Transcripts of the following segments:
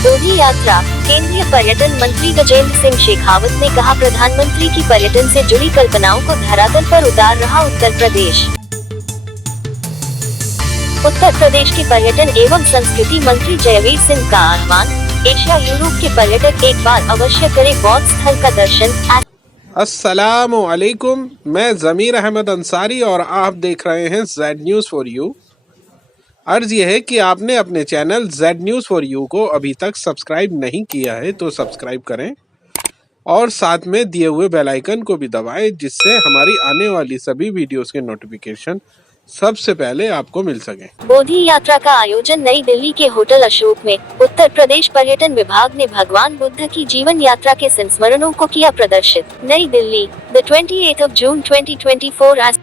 बोधि यात्रा। केंद्रीय पर्यटन मंत्री गजेंद्र सिंह शेखावत ने कहा, प्रधानमंत्री की पर्यटन से जुड़ी कल्पनाओं को धरातल पर उतार रहा उत्तर प्रदेश। उत्तर प्रदेश के पर्यटन एवं संस्कृति मंत्री जयवीर सिंह का आह्वान, एशिया यूरोप के पर्यटक एक बार अवश्य करें बौद्ध स्थल का दर्शन। अस्सलामु अलैकुम, मैं ज़मीर अहमद अंसारी और आप देख रहे हैं जेड न्यूज़ फॉर यू। अर्ज़ यह है कि आपने अपने channel Z news for you को अभी तक सब्सक्राइब नहीं किया है तो सब्सक्राइब करें और साथ में दिए हुए बेल आइकन को भी दबाएं, जिससे हमारी आने वाली सभी वीडियोस के नोटिफिकेशन सबसे पहले आपको मिल सके। बोधि यात्रा का आयोजन नई दिल्ली के होटल अशोक में। उत्तर प्रदेश पर्यटन विभाग ने भगवान बुद्ध की जीवन यात्रा के संस्मरणों को किया प्रदर्शित। नई दिल्ली, 28 जून 2024।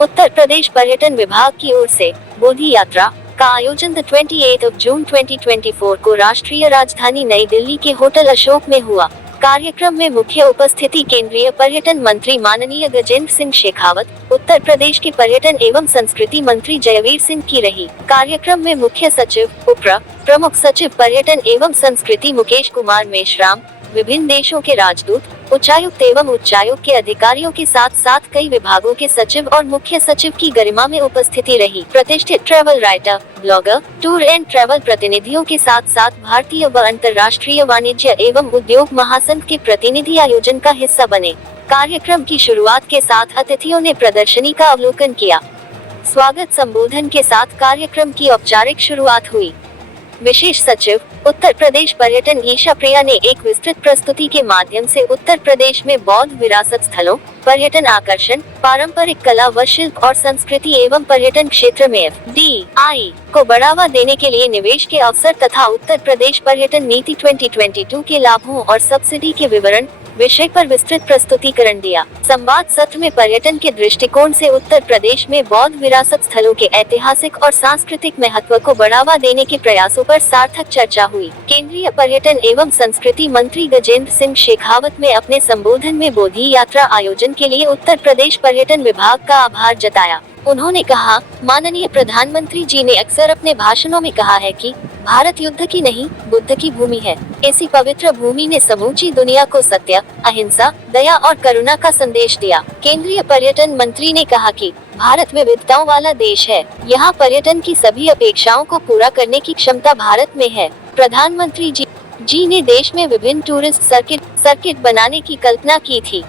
उत्तर प्रदेश पर्यटन विभाग की ओर से बोधि यात्रा का आयोजन 28 जून 2024 को राष्ट्रीय राजधानी नई दिल्ली के होटल अशोक में हुआ। कार्यक्रम में मुख्य उपस्थिति केंद्रीय पर्यटन मंत्री माननीय गजेंद्र सिंह शेखावत, उत्तर प्रदेश के पर्यटन एवं संस्कृति मंत्री जयवीर सिंह की रही। कार्यक्रम में मुख्य सचिव, प्रमुख सचिव पर्यटन एवं संस्कृति मुकेश कुमार मेश्राम, विभिन्न देशों के राजदूत, उच्चायुक्त एवं उच्चायुक्त के अधिकारियों के साथ साथ कई विभागों के सचिव और मुख्य सचिव की गरिमा में उपस्थिति रही। प्रतिष्ठित travel writer, blogger, tour and travel प्रतिनिधियों के साथ साथ भारतीय व अंतर्राष्ट्रीय वाणिज्य एवं उद्योग महासंघ के प्रतिनिधि आयोजन का हिस्सा बने। कार्यक्रम की शुरुआत के साथ अतिथियों ने प्रदर्शनी का अवलोकन किया। स्वागत संबोधन के साथ कार्यक्रम की औपचारिक शुरुआत हुई। विशेष सचिव, उत्तर प्रदेश पर्यटन ईशा प्रिया ने एक विस्तृत प्रस्तुति के माध्यम से उत्तर प्रदेश में बौद्ध विरासत स्थलों, पर्यटन आकर्षण, पारंपरिक कला व शिल्प और संस्कृति एवं पर्यटन क्षेत्र में FDI को बढ़ावा देने के लिए निवेश के अवसर तथा उत्तर प्रदेश पर्यटन नीति 2022 के लाभों और सब्सिडी के विवरण विषय पर विस्तृत प्रस्तुतिकरण दिया। संवाद सत्र में पर्यटन के दृष्टिकोण से उत्तर प्रदेश में बौद्ध विरासत स्थलों के ऐतिहासिक और सांस्कृतिक महत्व को बढ़ावा देने के प्रयासों पर सार्थक चर्चा हुई। केंद्रीय पर्यटन एवं संस्कृति मंत्री गजेंद्र सिंह शेखावत ने अपने संबोधन में बोधि यात्रा आयोजन के लिए उत्तर प्रदेश पर्यटन विभाग का आभार जताया। उन्होंने कहा, माननीय प्रधानमंत्री जी ने अक्सर अपने भाषणों में कहा है कि भारत युद्ध की नहीं, बुद्ध की भूमि है। ऐसी पवित्र भूमि ने समूची दुनिया को सत्य, अहिंसा, दया और करुणा का संदेश दिया। केंद्रीय पर्यटन मंत्री ने कहा कि भारत विविधताओं वाला देश है। यहाँ पर्यटन की सभी अपेक्षाओं को पूरा करने की क्षमता भारत में है। प्रधानमंत्री जी ने देश में विभिन्न टूरिस्ट सर्किट बनाने की कल्पना की थी।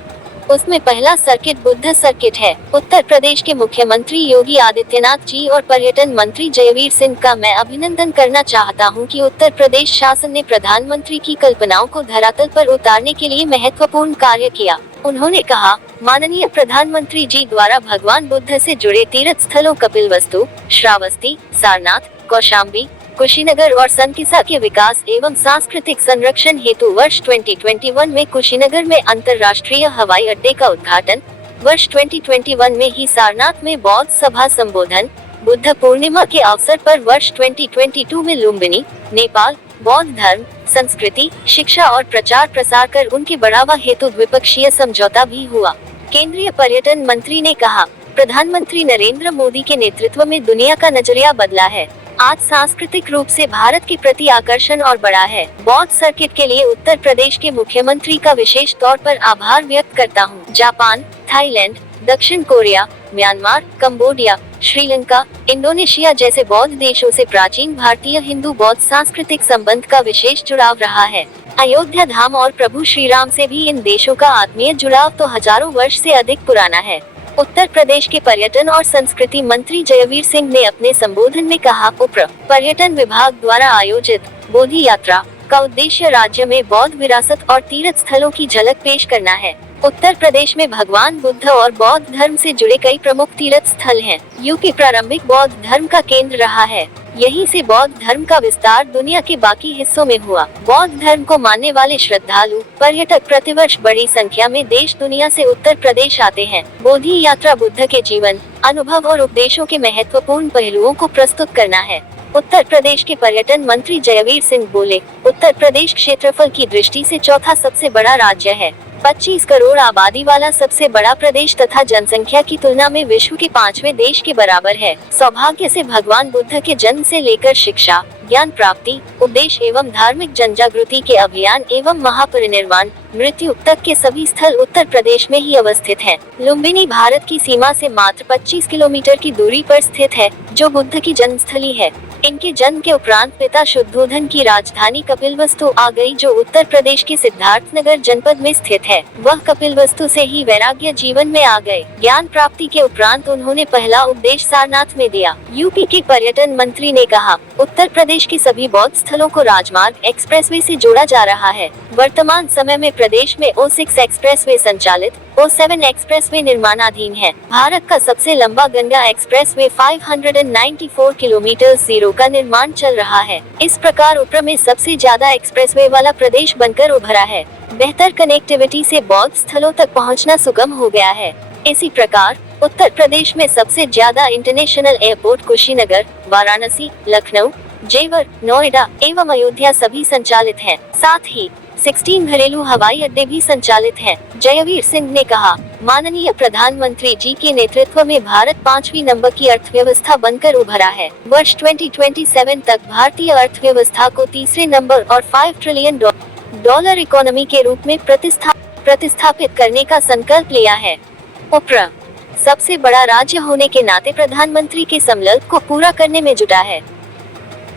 उसमें पहला सर्किट बुद्ध सर्किट है। उत्तर प्रदेश के मुख्यमंत्री योगी आदित्यनाथ जी और पर्यटन मंत्री जयवीर सिंह का मैं अभिनंदन करना चाहता हूं कि उत्तर प्रदेश शासन ने प्रधानमंत्री की कल्पनाओं को धरातल पर उतारने के लिए महत्वपूर्ण कार्य किया। उन्होंने कहा, माननीय प्रधानमंत्री जी द्वारा भगवान बुद्ध से जुड़े तीर्थ स्थलों कपिलवस्तु, श्रावस्ती, सारनाथ, कौशाम्बी, कुशीनगर और सनकिसा के विकास एवं सांस्कृतिक संरक्षण हेतु वर्ष 2021 में कुशीनगर में अंतर्राष्ट्रीय हवाई अड्डे का उद्घाटन, वर्ष 2021 में ही सारनाथ में बौद्ध सभा संबोधन, बुद्ध पूर्णिमा के अवसर पर वर्ष 2022 में लुम्बिनी, नेपाल, बौद्ध धर्म, संस्कृति, शिक्षा और प्रचार प्रसार कर उनके बढ़ावा हेतु द्विपक्षीय समझौता भी हुआ। केंद्रीय पर्यटन मंत्री ने कहा, प्रधानमंत्री नरेंद्र मोदी के नेतृत्व में दुनिया का नजरिया बदला है। आज सांस्कृतिक रूप से भारत के प्रति आकर्षण और बढ़ा है। बौद्ध सर्किट के लिए उत्तर प्रदेश के मुख्यमंत्री का विशेष तौर पर आभार व्यक्त करता हूँ। जापान, थाईलैंड, दक्षिण Korea, Myanmar, Cambodia, Sri Lanka, Indonesia जैसे बौद्ध देशों से प्राचीन भारतीय हिंदू बौद्ध सांस्कृतिक संबंध का विशेष जुड़ाव रहा है। अयोध्या धाम और प्रभु श्री राम से भी इन देशों का आत्मीय जुड़ाव तो हजारों वर्ष से अधिक पुराना है। उत्तर प्रदेश के पर्यटन और संस्कृति मंत्री जयवीर सिंह ने अपने संबोधन में कहा, पर्यटन विभाग द्वारा आयोजित बोधि यात्रा का उद्देश्य राज्य में बौद्ध विरासत और तीर्थ स्थलों की झलक पेश करना है। उत्तर प्रदेश में भगवान बुद्ध और बौद्ध धर्म से जुड़े कई प्रमुख तीर्थ स्थल हैं। यूपी प्रारंभिक बौद्ध धर्म का केंद्र रहा है। यहीं से बौद्ध धर्म का विस्तार दुनिया के बाकी हिस्सों में हुआ। बौद्ध धर्म को मानने वाले श्रद्धालु पर्यटक प्रतिवर्ष बड़ी संख्या में देश दुनिया से उत्तर प्रदेश आते हैं। बोधि यात्रा बुद्ध के जीवन, अनुभव और उपदेशों के महत्वपूर्ण पहलुओं को प्रस्तुत करना है। उत्तर प्रदेश के पर्यटन मंत्री जयवीर सिंह बोले, उत्तर प्रदेश क्षेत्रफल की दृष्टि से चौथा सबसे बड़ा राज्य है। 25 करोड़ आबादी वाला सबसे बड़ा प्रदेश तथा जनसंख्या की तुलना में विश्व के 5वें देश के बराबर है। सौभाग्य से भगवान बुद्ध के जन्म से लेकर शिक्षा, ज्ञान प्राप्ति, उपदेश एवं धार्मिक जनजागृति के अभियान एवं महापरिनिर्वाण मृत्यु तक के सभी स्थल उत्तर प्रदेश में ही अवस्थित हैं। लुम्बिनी भारत की सीमा से मात्र 25 किलोमीटर की दूरी पर स्थित है, जो बुद्ध की जन्मस्थली है। इनके जन्म के उपरांत पिता शुद्धोधन की राजधानी कपिलवस्तु आ गई, जो उत्तर प्रदेश के सिद्धार्थनगर जनपद में स्थित है। वह कपिलवस्तु से ही वैराग्य जीवन में आ गए। ज्ञान प्राप्ति के उपरांत उन्होंने पहला उपदेश सारनाथ में दिया। यूपी के पर्यटन मंत्री ने कहा, उत्तर प्रदेश के सभी बौद्ध स्थलों को राजमार्ग एक्सप्रेसवे से जोड़ा जा रहा है। वर्तमान समय में प्रदेश में O6 एक्सप्रेसवे संचालित, O7 एक्सप्रेसवे निर्माणाधीन है। भारत का सबसे लंबा गंगा एक्सप्रेसवे 594 किलोमीटर 0 का निर्माण चल रहा है। इस प्रकार उत्तर में सबसे ज्यादा एक्सप्रेसवे वाला प्रदेश बनकर उभरा है। बेहतर कनेक्टिविटी से बौद्ध स्थलों तक पहुंचना सुगम हो गया है। इसी प्रकार उत्तर प्रदेश में सबसे ज्यादा इंटरनेशनल एयरपोर्ट कुशीनगर, वाराणसी, लखनऊ, जेवर, नोएडा एवं अयोध्या सभी संचालित हैं। साथ ही 16 घरेलू हवाई अड्डे भी संचालित हैं। जयवीर सिंह ने कहा, माननीय प्रधानमंत्री जी के नेतृत्व में भारत 5वीं नंबर की अर्थव्यवस्था बनकर उभरा है। वर्ष 2027 तक भारतीय अर्थव्यवस्था को तीसरे नंबर और $5 ट्रिलियन इकोनॉमी के रूप में प्रतिस्थापित करने का संकल्प लिया है। उपरा सबसे बड़ा राज्य होने के नाते प्रधानमंत्री के संकल्प को पूरा करने में जुटा है।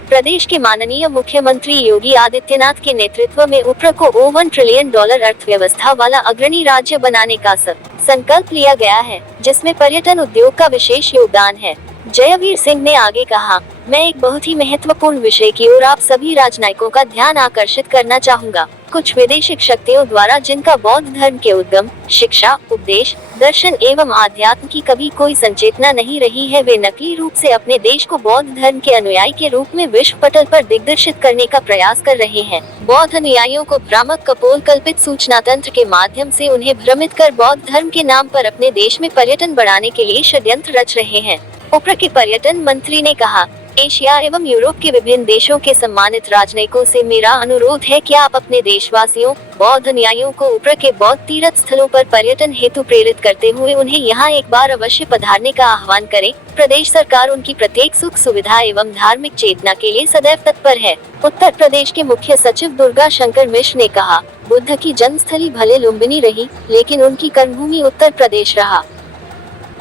प्रदेश के माननीय मुख्यमंत्री योगी आदित्यनाथ के नेतृत्व में उत्तर को $1 ट्रिलियन अर्थव्यवस्था वाला अग्रणी राज्य बनाने का संकल्प लिया गया है, जिसमें पर्यटन उद्योग का विशेष योगदान है। जयवीर सिंह ने आगे कहा, मैं एक बहुत ही महत्वपूर्ण विषय की ओर आप सभी राजनयिकों का ध्यान आकर्षित करना चाहूँगा। कुछ विदेशी शक्तियों द्वारा जिनका बौद्ध धर्म के उद्गम, शिक्षा, उपदेश, दर्शन एवं आध्यात्म की कभी कोई संचेतना नहीं रही है, वे नकली रूप से अपने देश को बौद्ध धर्म के अनुयायी के रूप में विश्व पटल पर दिग्दर्शित करने का प्रयास कर रहे हैं। बौद्ध अनुयायियों को भ्रामक कपोल कल्पित सूचना तंत्र के माध्यम से उन्हें भ्रमित कर बौद्ध धर्म के नाम पर अपने देश में पर्यटन बढ़ाने के लिए षड्यंत्र रच रहे हैं। उपरा के पर्यटन मंत्री ने कहा, एशिया एवं यूरोप के विभिन्न देशों के सम्मानित राजनयिकों से मेरा अनुरोध है कि आप अपने देशवासियों, बौद्ध अनुयायियों को उपरा के बौद्ध तीर्थ स्थलों पर पर्यटन हेतु प्रेरित करते हुए उन्हें यहाँ एक बार अवश्य पधारने का आह्वान करें। प्रदेश सरकार उनकी प्रत्येक सुख सुविधा एवं धार्मिक चेतना के लिए सदैव तत्पर है। उत्तर प्रदेश के मुख्य सचिव दुर्गा शंकर मिश्र ने कहा, बुद्ध की जन्मस्थली भले लुम्बिनी रही, लेकिन उनकी कर्मभूमि उत्तर प्रदेश रहा।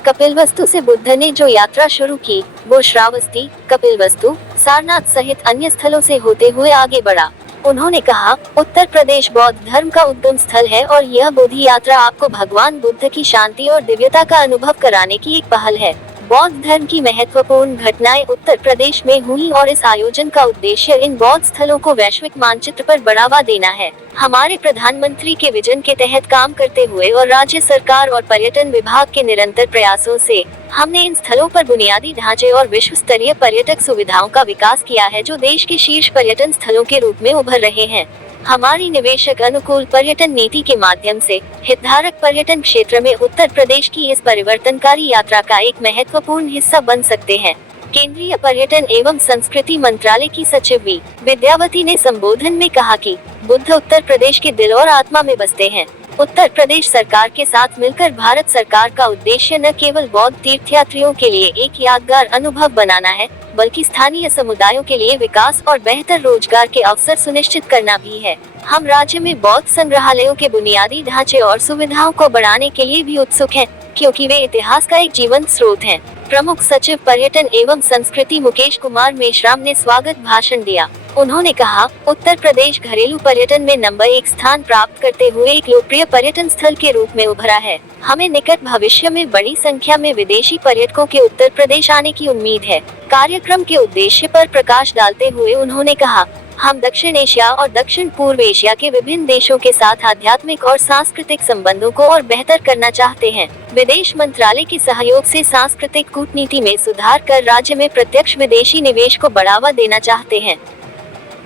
कपिलवस्तु से बुद्ध ने जो यात्रा शुरू की, वो श्रावस्ती, कपिलवस्तु, सारनाथ सहित अन्य स्थलों से होते हुए आगे बढ़ा। उन्होंने कहा, उत्तर प्रदेश बौद्ध धर्म का उद्गम स्थल है और यह बोधि यात्रा आपको भगवान बुद्ध की शांति और दिव्यता का अनुभव कराने की एक पहल है। बौद्ध धर्म की महत्वपूर्ण घटनाएं उत्तर प्रदेश में हुई और इस आयोजन का उद्देश्य इन बौद्ध स्थलों को वैश्विक मानचित्र पर बढ़ावा देना है। हमारे प्रधानमंत्री के विजन के तहत काम करते हुए और राज्य सरकार और पर्यटन विभाग के निरंतर प्रयासों से हमने इन स्थलों पर बुनियादी ढांचे और विश्व स्तरीय पर्यटक सुविधाओं का विकास किया है, जो देश के शीर्ष पर्यटन स्थलों के रूप में उभर रहे हैं। हमारी निवेशक अनुकूल पर्यटन नीति के माध्यम से हितधारक पर्यटन क्षेत्र में उत्तर प्रदेश की इस परिवर्तनकारी यात्रा का एक महत्वपूर्ण हिस्सा बन सकते हैं। केंद्रीय पर्यटन एवं संस्कृति मंत्रालय की सचिव वी विद्यावती ने संबोधन में कहा कि बुद्ध उत्तर प्रदेश के दिल और आत्मा में बसते हैं। उत्तर प्रदेश सरकार के साथ मिलकर भारत सरकार का उद्देश्य न केवल बौद्ध तीर्थयात्रियों के लिए एक यादगार अनुभव बनाना है, बल्कि स्थानीय समुदायों के लिए विकास और बेहतर रोजगार के अवसर सुनिश्चित करना भी है। हम राज्य में बौद्ध संग्रहालयों के बुनियादी ढांचे और सुविधाओं को बढ़ाने के लिए भी उत्सुक हैं, क्योंकि वे इतिहास का एक जीवंत स्रोत हैं। प्रमुख सचिव पर्यटन एवं संस्कृति मुकेश कुमार मेश्राम ने स्वागत भाषण दिया। उन्होंने कहा, उत्तर प्रदेश घरेलू पर्यटन में नंबर 1 स्थान प्राप्त करते हुए एक लोकप्रिय पर्यटन स्थल के रूप में उभरा है। हमें निकट भविष्य में बड़ी संख्या में विदेशी पर्यटकों के उत्तर प्रदेश आने की उम्मीद है। कार्यक्रम के उद्देश्य पर प्रकाश डालते हुए उन्होंने कहा, हम दक्षिण एशिया और दक्षिण पूर्व एशिया के विभिन्न देशों के साथ आध्यात्मिक और सांस्कृतिक संबंधों को और बेहतर करना चाहते हैं। विदेश मंत्रालय के सहयोग से सांस्कृतिक कूटनीति में सुधार कर राज्य में प्रत्यक्ष विदेशी निवेश को बढ़ावा देना चाहते हैं।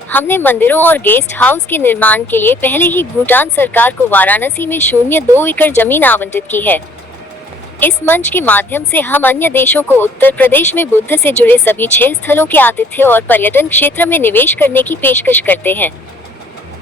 हमने मंदिरों और गेस्ट हाउस के निर्माण के लिए पहले ही भूटान सरकार को वाराणसी में 0.2 एकड़ जमीन आवंटित की है। इस मंच के माध्यम से हम अन्य देशों को उत्तर प्रदेश में बुद्ध से जुड़े सभी 6 स्थलों के आतिथ्य और पर्यटन क्षेत्र में निवेश करने की पेशकश करते हैं।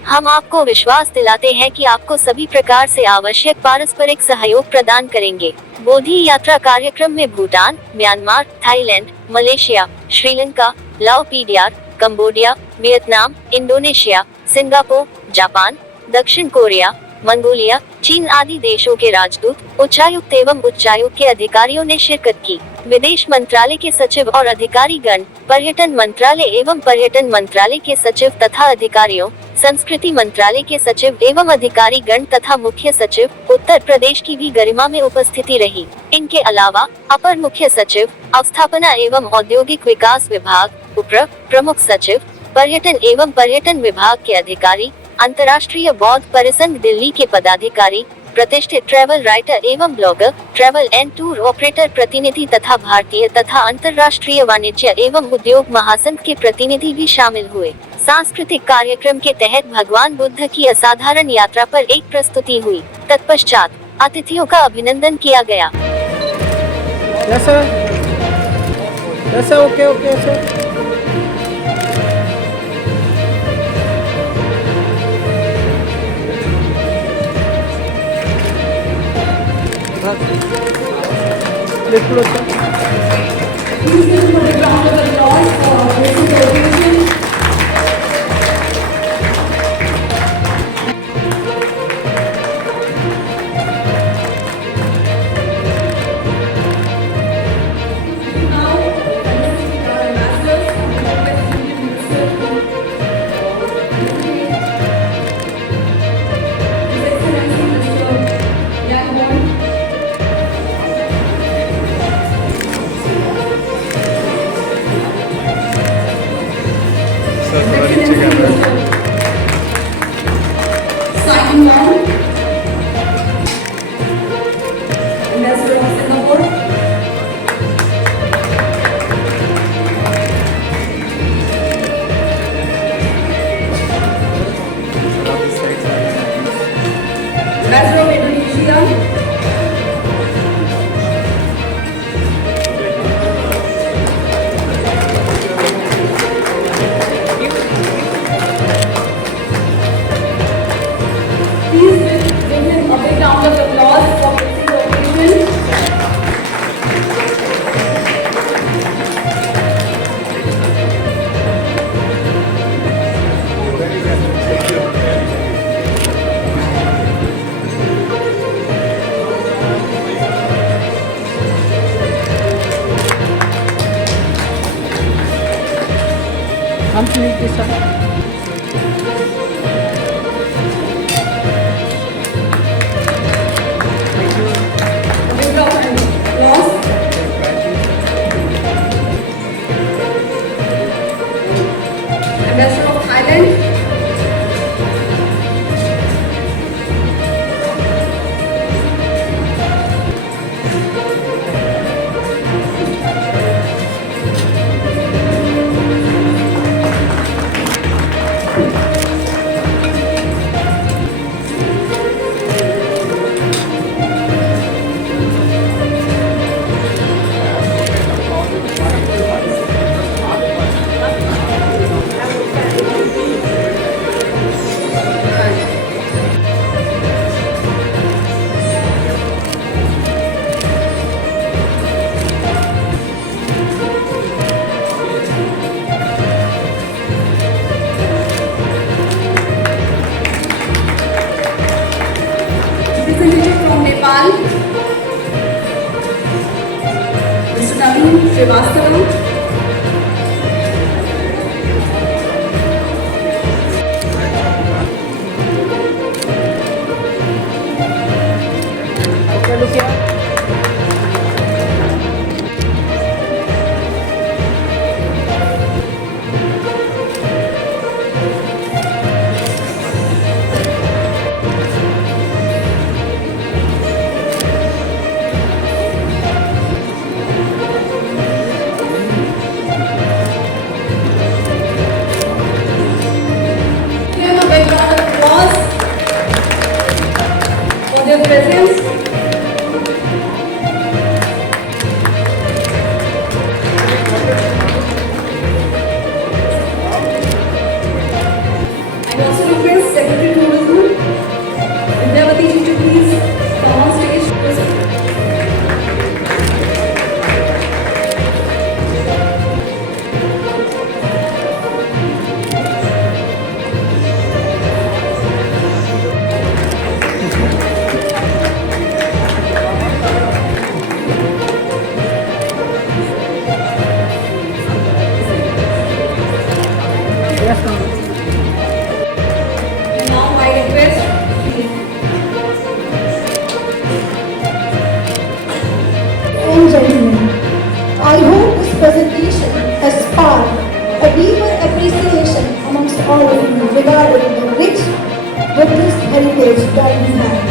हम आपको विश्वास दिलाते हैं कि आपको सभी प्रकार से आवश्यक पारस्परिक सहयोग प्रदान करेंगे। बोधि यात्रा कार्यक्रम में Bhutan, Myanmar, Thailand, Malaysia, Sri Lanka, Lao PDR, Cambodia, Vietnam, Indonesia, Singapore, Japan, दक्षिण कोरिया, मंगोलिया, चीन आदि देशों के राजदूत, उच्चायुक्त एवं उच्चायुक्त के अधिकारियों ने शिरकत की। विदेश मंत्रालय के सचिव और अधिकारी गण, पर्यटन मंत्रालय एवं पर्यटन मंत्रालय के सचिव तथा अधिकारियों, संस्कृति मंत्रालय के सचिव एवं अधिकारी गण तथा मुख्य सचिव, उत्तर प्रदेश की भी गरिमा में उपस्थिति रही। इनके अलावा अपर मुख्य सचिव, अवस्थापना एवं औद्योगिक विकास विभाग, प्रमुख सचिव, पर्यटन एवं पर्यटन विभाग के अधिकारी, अंतर्राष्ट्रीय बौद्ध परिसंघ दिल्ली के पदाधिकारी, प्रतिष्ठित ट्रैवल राइटर एवं blogger, travel and tour operator प्रतिनिधि तथा भारतीय तथा अंतर्राष्ट्रीय वाणिज्य एवं उद्योग महासंघ के प्रतिनिधि भी शामिल हुए। सांस्कृतिक कार्यक्रम के तहत भगवान बुद्ध की असाधारण यात्रा पर एक प्रस्तुति हुई। तत्पश्चात अतिथियों का अभिनंदन किया गया। ओके बिल्कुल Signing on, Ambassador of Singapore. Ambassador of Indonesia. Completely sir. Ambassador of Thailand. Representative from Nepal, Mr. Naveen Srivastava. all of you regarding the rich Buddhist heritage that we have.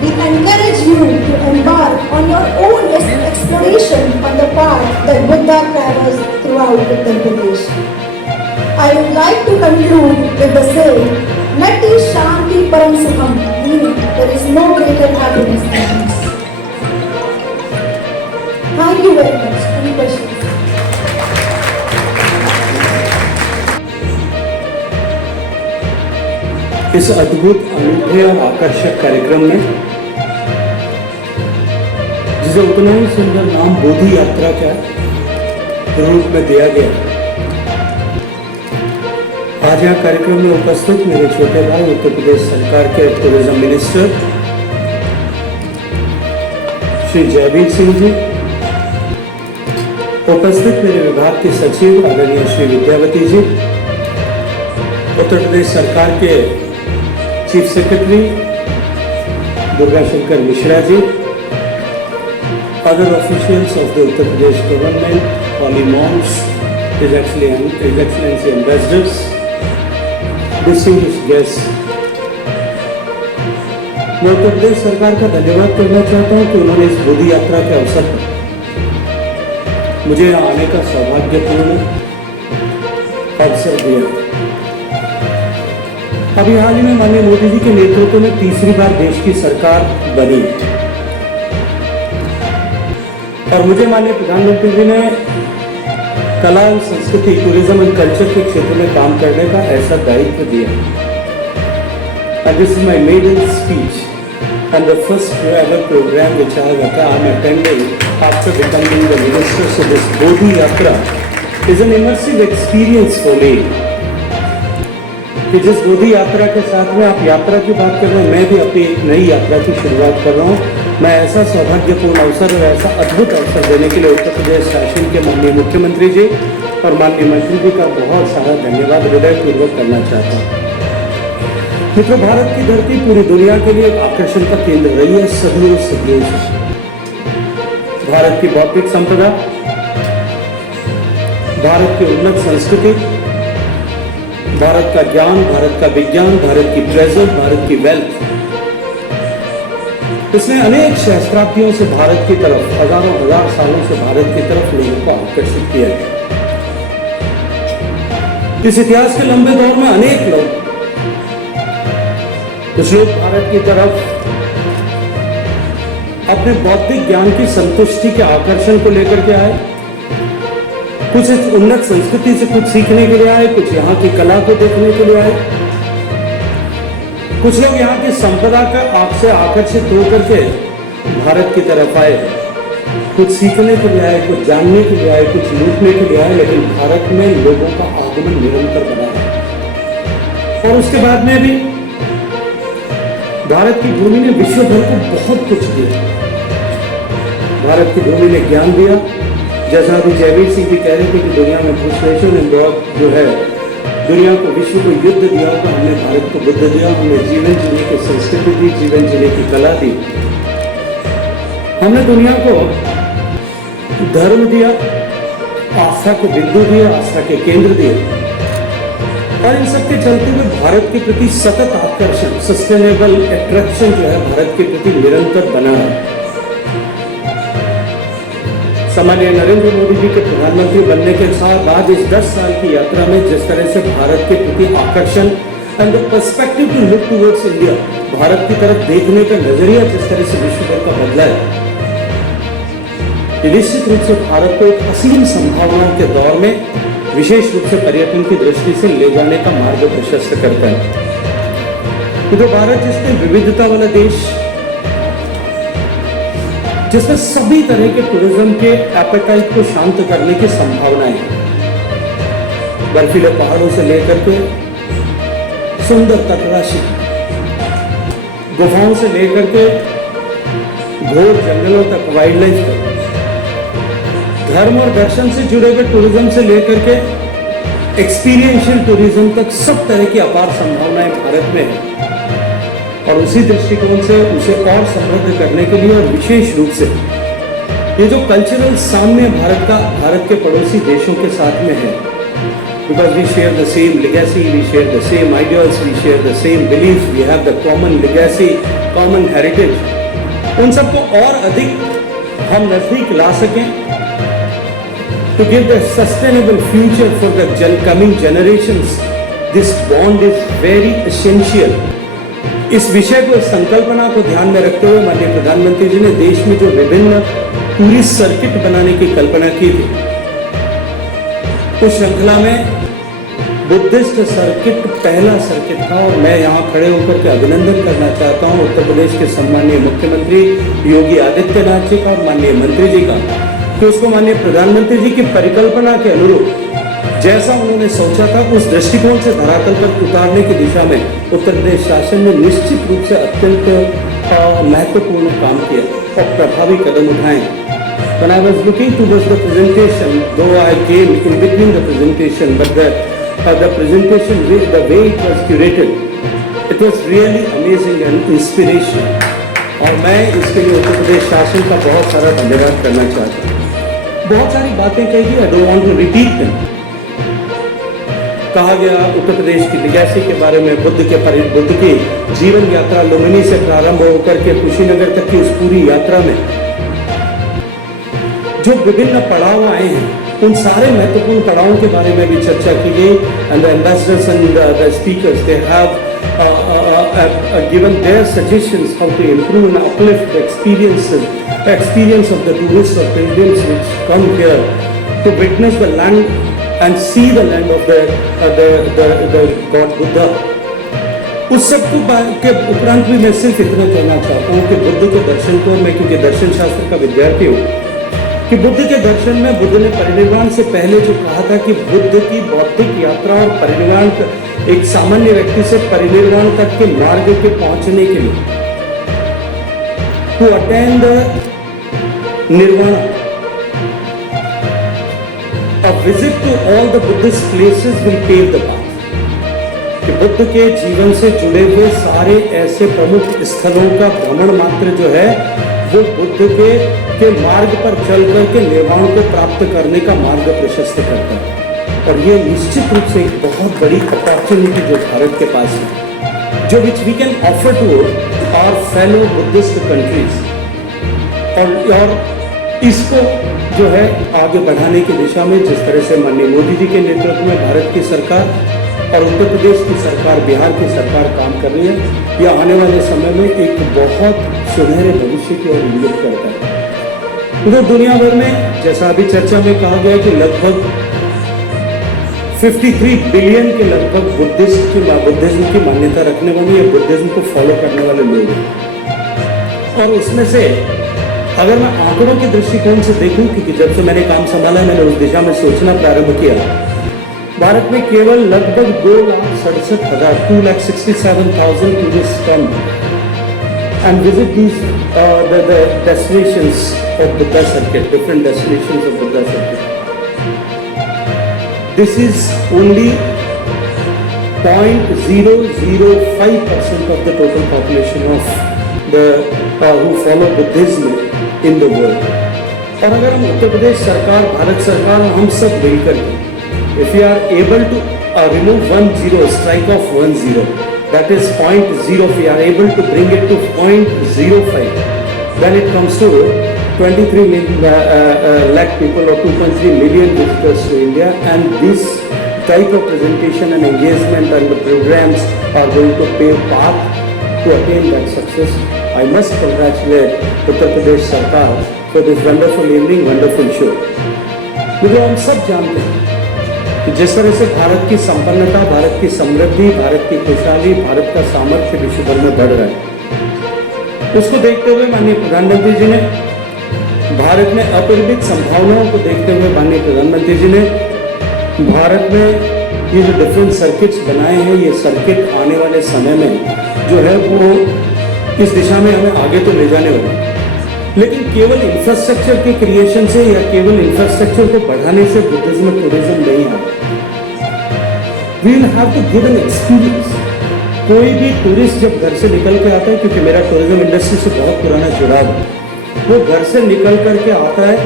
We encourage you to embark on your own exploration on the path that Buddha traversed throughout Uttar Pradesh. I would like to conclude with the saying, Nati Shanti Param Sukham, meaning there is no greater happiness than this. Thank you very much. Any questions? इस अद्भुत, अनूठे और आकर्षक कार्यक्रम में जिसे उतना ही सुंदर नाम बोधि यात्रा का रूप में दिया गया, आज यहाँ कार्यक्रम में उपस्थित मेरे छोटे भाई उत्तर प्रदेश सरकार के टूरिज्म मिनिस्टर श्री जयवीर सिंह जी, उपस्थित मेरे विभाग के सचिव आदरणीय श्री विद्यावती जी, उत्तर प्रदेश सरकार के chief secretary Durga Shankar Mishra ji, other officials of the Uttar Pradesh government, holy monks, His Excellency ambassadors, distinguished guests, मैं उत्तर प्रदेश सरकार का धन्यवाद करना चाहता हूं कि उन्होंने इस बोधि यात्रा के अवसर पर मुझे यहाँ आने का सौभाग्यपूर्ण अवसर दिया। अभी हाल ही में माननीय मोदी जी के नेतृत्व में तीसरी बार देश की सरकार बनी और मुझे माननीय प्रधानमंत्री जी ने कला, संस्कृति, टूरिज्म एंड कल्चर के क्षेत्र में काम करने का ऐसा दायित्व दिया। And this is my maiden speech and the first ever program which I am attending after becoming the minister. So this Bodhi Yatra is an immersive experience for me. कि जिस बोधि यात्रा के साथ में आप यात्रा की बात कर रहे हैं, मैं भी अपनी एक नई यात्रा की शुरुआत कर रहा हूँ। मैं ऐसा सौभाग्यपूर्ण अवसर और ऐसा अद्भुत अवसर देने के लिए उत्तर प्रदेश शासन के माननीय मुख्यमंत्री जी और माननीय मंत्री जी का बहुत सारा धन्यवाद हृदयपूर्वक करना चाहता हूँ। मित्रों, भारत की धरती पूरी दुनिया के लिए एक आकर्षण का केंद्र रही है सदियों सदियों से। भारत की बौद्धिक संपदा, भारत की उन्नत संस्कृति, भारत का ज्ञान, भारत का विज्ञान, भारत की ट्रेजर, भारत की वेल्थ, इसने अनेक सहस्त्राब्दियों से भारत की तरफ, हजारों हजार सालों से भारत की तरफ लोगों को आकर्षित किया है। इस इतिहास के लंबे दौर में अनेक लोग, कुछ लोग भारत की तरफ अपने बौद्धिक ज्ञान की संतुष्टि के आकर्षण को लेकर के आए, कुछ इस उन्नत संस्कृति से कुछ सीखने के लिए आए, कुछ यहाँ की कला को देखने के लिए आए, कुछ लोग यहाँ की संपदा का आपसे आकर्षित होकर के भारत की तरफ आए, कुछ सीखने के लिए आए, कुछ जानने के लिए आए, कुछ लूटने के लिए आए, लेकिन भारत में लोगों का आगमन निरंतर बना है। और उसके बाद में भी भारत की भूमि ने विश्व भर को बहुत कुछ दिया। भारत की भूमि ने ज्ञान दिया, जैसा अभी जयवीर सिंह जी कह रहे थे कि दुनिया में फ्रस्ट्रेशन एंड बहुत जो है, दुनिया को, विश्व को युद्ध दिया होगा, हमने भारत को बुद्ध दिया, हमने जीवन जीने की संस्कृति दी, जीवन जीने की कला दी, हमने दुनिया को धर्म दिया, आस्था के बिंदु दिए, आस्था के केंद्र दिए। और इन सब के चलते हुए भारत के प्रति सतत आकर्षण, सस्टेनेबल अट्रैक्शन जो है भारत के प्रति निरंतर बना है। सामान्य नरेंद्र मोदी जी के प्रधानमंत्री बनने के साथ आज इस 10 साल की यात्रा में जिस तरह से भारत के प्रति आकर्षण and the perspective to look towards India, Bharat की तरफ देखने का नजरिया जिस तरह से विश्व भर का बदला है, निश्चित रूप से भारत को एक असीम संभावनाओं के दौर में विशेष रूप से पर्यटन की दृष्टि से ले जाने का मार्ग प्रशस्त करता है। तो भारत जिसमें विविधता वाला देश, जिसमें सभी तरह के टूरिज्म के एपेटाइट को शांत करने की संभावनाएं हैं, बर्फीले पहाड़ों से लेकर के सुंदर तटराशि, गुफाओं से लेकर के घोर जंगलों तक, वाइल्ड लाइफ तक, धर्म और दर्शन से जुड़े हुए टूरिज्म से लेकर के एक्सपीरियंशियल टूरिज्म तक सब तरह की अपार संभावनाएं भारत में है। और उसी दृष्टिकोण से उसे और समृद्ध करने के लिए और विशेष रूप से ये जो कल्चरल सामने भारत के पड़ोसी देशों के साथ में है, because we share the same legacy, we share the same ideals, we share the same beliefs, we have the common legacy, common heritage. उन सबको और अधिक हम नजदीक ला सकें, to give the sustainable future for the coming generations. This bond is very essential. इस विषय को, इस संकल्पना को ध्यान में रखते हुए माननीय प्रधानमंत्री जी ने देश में जो विभिन्न टूरिस्ट सर्किट बनाने की कल्पना की थी, उस श्रृंखला में बुद्धिस्ट सर्किट पहला सर्किट था। और मैं यहाँ खड़े होकर के अभिनंदन करना चाहता हूँ उत्तर प्रदेश के सम्माननीय मुख्यमंत्री योगी आदित्यनाथ जी का और माननीय मंत्री जी का, कि उसको माननीय प्रधानमंत्री जी की परिकल्पना के अनुरूप जैसा उन्होंने सोचा था उस दृष्टिकोण से धरातल पर उतारने की दिशा में उत्तर प्रदेश शासन ने निश्चित रूप से अत्यंत महत्वपूर्ण काम किया और प्रभावी कदम उठाए। When I was looking towards the presentation, though I came in between the presentation, but the presentation, the way it was curated, it was really amazing and inspirational. और मैं इसके लिए उत्तर प्रदेश शासन का बहुत सारा धन्यवाद करना चाहता हूँ। बहुत सारी बातें कही, I don't want to repeat them. कहा गया उत्तर प्रदेश की लेगेसी के बारे में, बुद्ध की जीवन यात्रा लुम्बिनी से प्रारंभ होकर के कुशीनगर तक की उस पूरी यात्रा में जो विभिन्न पड़ाव आए हैं, उन सारे महत्वपूर्ण पड़ावों के बारे में भी चर्चा की गई। And the ambassadors and the speakers, they have given their suggestions how to improve and uplift the experience of the tourists or pilgrims which come here to witness the land and see the land of the God Buddha. उस सब के उपरांत भी मैं सिर्फ इतना कहना चाहता हूँ कि बुद्ध के दर्शन को, मैं क्योंकि दर्शन शास्त्र का विद्यार्थी हूँ, कि बुद्ध के दर्शन में बुद्ध ने परिनिर्वाण से पहले जो कहा था कि बुद्ध की बौद्धिक यात्रा और परिनिर्वाण, एक सामान्य व्यक्ति से परिनिर्वाण तक के मार्ग के पहुंचने के लिए, टू अटेन द निर्वाण, a visit to all the Buddhist places will pave the path. कि बुद्ध के जीवन से जुड़े हुए सारे ऐसे प्रमुख स्थलों का भ्रमण मात्र जो है वो बुद्ध के मार्ग पर चल करके निर्वाण को प्राप्त करने का मार्ग प्रशस्त करता है। और ये निश्चित रूप से एक बहुत बड़ी अपॉर्चुनिटी जो भारत के पास है, जो which we can offer to our fellow Buddhist countries, और इसको जो है आगे बढ़ाने की दिशा में जिस तरह से माननीय मोदी जी के नेतृत्व में भारत की सरकार और उत्तर प्रदेश की सरकार, बिहार की सरकार काम कर रही है, यह आने वाले समय में एक बहुत सुनहरे भविष्य की ओर इंगित करता है। उधर दुनिया भर में जैसा अभी चर्चा में कहा गया कि लगभग 53 बिलियन के लगभग बुद्धिज्म की मान्यता रखने वाले या बुद्धिज्म को फॉलो करने वाले लोग हैं। और उसमें से अगर मैं आंकड़ों के दृष्टिकोण से देखूं, क्योंकि जब से मैंने काम संभाला मैंने उस दिशा में सोचना प्रारंभ किया, भारत में केवल लगभग 2,67,000 2,67,000 tourist come and visit these the destinations of Buddha circuit, different destinations of Buddha circuit. This is only 0.005% of the total population of the who follow Buddhism in the world. और अगर हम उत्तर प्रदेश सरकार, भारत सरकार, हम सब मिलकर if we are able to remove 10, strike off 10, that is 0.0, we are able to bring it to 0.05, then it comes to 23 lakh people or 2.3 million visitors to India, and this type of presentation and engagement and the programs are going to pave path to attain that success. I must congratulate Uttar Pradesh Sarkar for this wonderful evening, wonderful show. मुझे हम सब जानते हैं कि जिस तरह से भारत की संपन्नता, भारत की समृद्धि, भारत की खुशहाली, भारत का सामर्थ्य विश्व भर में बढ़ रहा है, उसको देखते हुए माननीय प्रधानमंत्री जी ने, भारत में अपरिमित संभावनाओं को देखते हुए माननीय प्रधानमंत्री जी ने भारत में ये जो डिफरेंट सर्किट्स बनाए हैं, ये सर्किट आने वाले समय में जो है वो इस दिशा में हमें आगे तो ले जाने वाले, लेकिन केवल इंफ्रास्ट्रक्चर के क्रिएशन से या केवल इंफ्रास्ट्रक्चर को बढ़ाने से बुद्धिज्म टूरिज्म नहीं आता। We will have to give an experience. कोई भी टूरिस्ट जब घर से निकल के आता है, क्योंकि मेरा टूरिज्म इंडस्ट्री से बहुत पुराना जुड़ाव है, वो घर से निकल करके आता है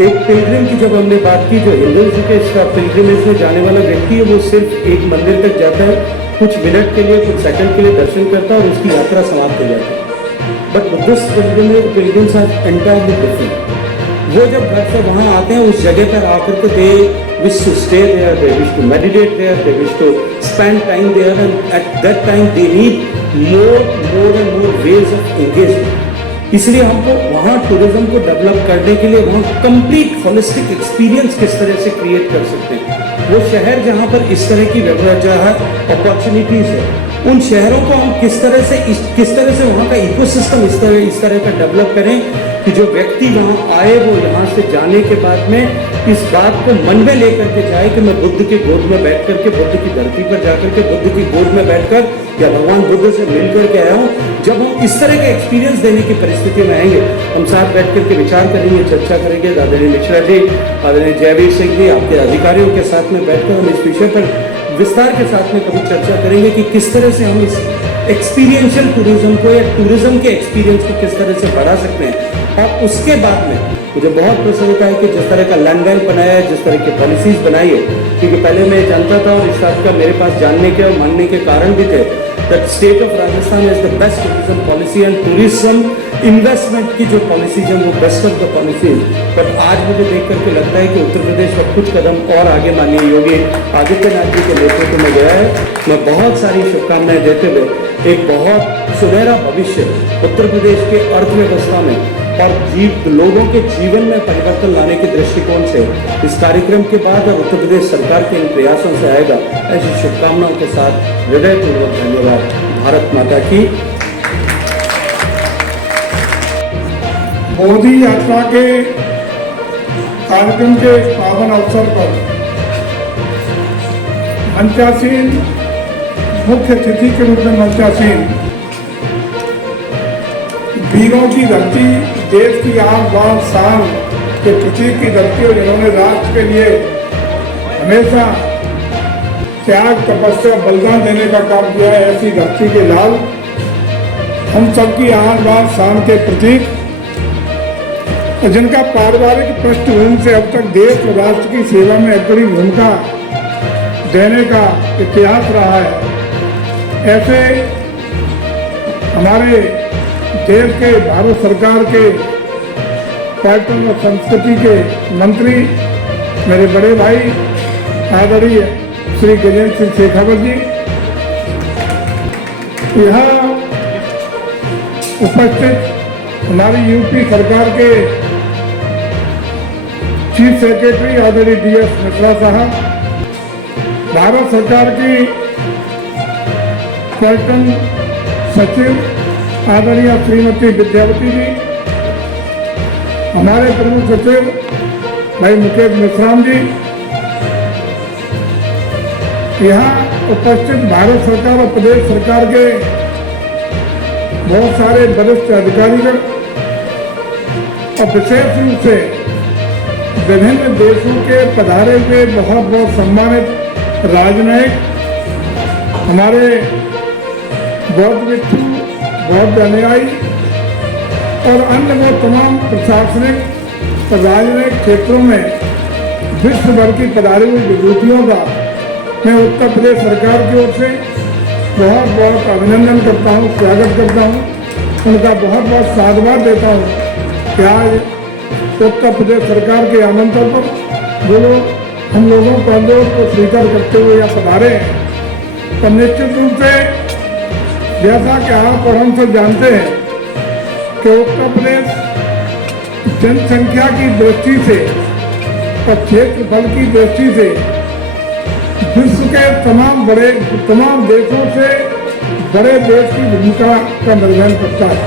एक पिलग्रिम की जब हमने बात की, जो हिंदुइज्म के पिलग्रिमेज में जाने वाला व्यक्ति है वो सिर्फ एक मंदिर तक जाता है, कुछ मिनट के लिए, कुछ सेकंड के लिए दर्शन करता है और उसकी यात्रा समाप्त हो जाती है। But Buddhist pilgrims are entirely different. वो जब घर से वहाँ आते हैं, उस जगह पर आकर के they wish to stay there, they wish to meditate there, they wish to spend time there, and at that time they need more and more ways of engagement. इसलिए हमको वहाँ टूरिज्म को डेवलप करने के लिए वहाँ कंप्लीट होलिस्टिक एक्सपीरियंस किस तरह से क्रिएट कर सकते हैं। वो शहर जहाँ पर इस तरह की अपॉर्चुनिटीज है, उन शहरों को हम किस तरह से वहाँ का इकोसिस्टम इस तरह का डेवलप करें कि जो व्यक्ति वहाँ आए वो यहाँ से जाने के बाद में इस बात को मन में लेकर के जाए कि मैं बुद्ध के गोद में बैठ करके, बुद्ध की धरती पर जाकर के बुद्ध की गोद में बैठकर या भगवान बुद्ध से मिल करके आया हूँ। जब हम इस तरह के एक्सपीरियंस देने की परिस्थिति में आएंगे, हम साथ बैठ करके विचार करेंगे, चर्चा करेंगे। आदरणीय मिश्रा जी, आदरणीय जयवीर सिंह जी, आपके अधिकारियों के साथ में बैठकर हम इस विषय पर विस्तार के साथ में कभी चर्चा करेंगे कि किस तरह से हम इस एक्सपीरियंशियल टूरिज्म को या टूरिज्म के एक्सपीरियंस को किस तरह से बढ़ा सकते हैं। और उसके बाद में मुझे बहुत प्रसन्नता है कि जिस तरह का लैंड बैंक बनाया है, जिस तरह की पॉलिसीज बनाई है, क्योंकि पहले मैं जानता था और इस बात का मेरे पास जानने के और मानने के कारण भी थे that state of Rajasthan is the best tourism policy and tourism investment की जो पॉलिसीज है वो best of the policies. But आज मुझे देख करके लगता है कि उत्तर प्रदेश अब कुछ कदम और आगे माननीय योगी आदित्यनाथ जी के नेतृत्व में गया है। मैं बहुत सारी शुभकामनाएं देते हुए एक बहुत सुनहरा भविष्य उत्तर प्रदेश के अर्थव्यवस्था में और लोगों के जीवन में परिवर्तन लाने के दृष्टिकोण से इस कार्यक्रम के बाद और उत्तर प्रदेश सरकार के इन प्रयासों से आएगा, ऐसी शुभकामनाओं के साथ हृदयपूर्वक धन्यवाद। भारत माता की। मोदी यात्रा के कार्यक्रम के पावन अवसर पर मंचासीन, मुख्य अतिथि के रूप में मंचासीन वीरों की धरती, देश की आन बान शान के प्रतीक की धरती और जिन्होंने राष्ट्र के लिए हमेशा त्याग, तपस्या, बलिदान देने का काम किया है, ऐसी धरती के लाल, हम सबकी आन बान शान के प्रतीक और जिनका पारिवारिक पृष्ठभूमि से अब तक देश और राष्ट्र की सेवा में एक बड़ी भूमिका देने का इतिहास रहा है, ऐसे हमारे देश के भारत सरकार के पर्यटन और संस्कृति के मंत्री मेरे बड़े भाई आदरणीय श्री गजेंद्र सिंह शेखावत जी, यहाँ उपस्थित हमारी यूपी सरकार के चीफ सेक्रेटरी आदरणीय DS मिश्रा साहब, भारत सरकार की पर्यटन सचिव आदरणीय श्रीमती विद्यावती जी, हमारे प्रमुख सचिव भाई मुकेश मिश्राम जी, यहाँ उपस्थित भारत सरकार और प्रदेश सरकार के बहुत सारे वरिष्ठ अधिकारीगण और विशेष रूप से विभिन्न देशों के पधारे हुए बहुत बहुत सम्मानित राजनयिक, हमारे बौद्ध भिक्षु, बौद्ध अनुयायी और अन्य वो तमाम प्रशासनिक और राजनयिक क्षेत्रों में विश्व भर की पधारी हुई विभूतियों का मैं उत्तर प्रदेश सरकार की ओर से बहुत बहुत अभिनंदन करता हूँ, स्वागत करता हूँ, उनका बहुत बहुत साधुवाद देता हूँ कि आज उत्तर प्रदेश सरकार के आमंत्रण पर वो लोग हम लोगों को अनुरोध को स्वीकार करते हुए यहाँ पधारे हैं। तो निश्चित रूप से जैसा कि आप और हम सब जानते हैं कि उत्तर प्रदेश जनसंख्या की दृष्टि से और क्षेत्रफल की दृष्टि से विश्व के तमाम देशों से बड़े देश की भूमिका का निर्वहन करता है।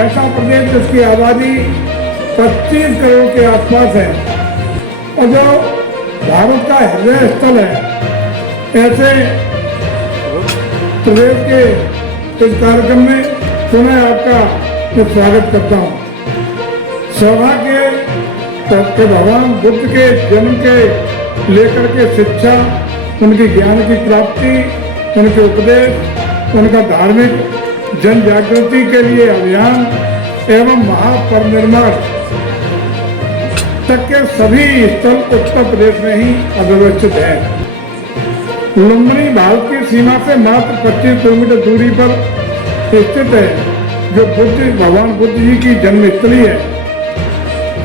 ऐसा प्रदेश जिसकी आबादी 25 करोड़ के आसपास है और जो भारत का हृदय स्थल है, ऐसे प्रदेश के इस कार्यक्रम में पुनः आपका मैं स्वागत करता हूँ। सौभाग्य के भगवान बुद्ध के जन्म के लेकर के शिक्षा, उनके ज्ञान की प्राप्ति, उनके उपदेश, उनका धार्मिक जन जागृति के लिए अभियान एवं महापरिनिर्वाण तक के सभी स्थल उत्तर प्रदेश में ही अव्यवस्थित हैं। लुम्बिनी भारत की सीमा से मात्र 25 किलोमीटर दूरी पर स्थित है, जो भगवान बुद्ध जी की जन्मस्थली है।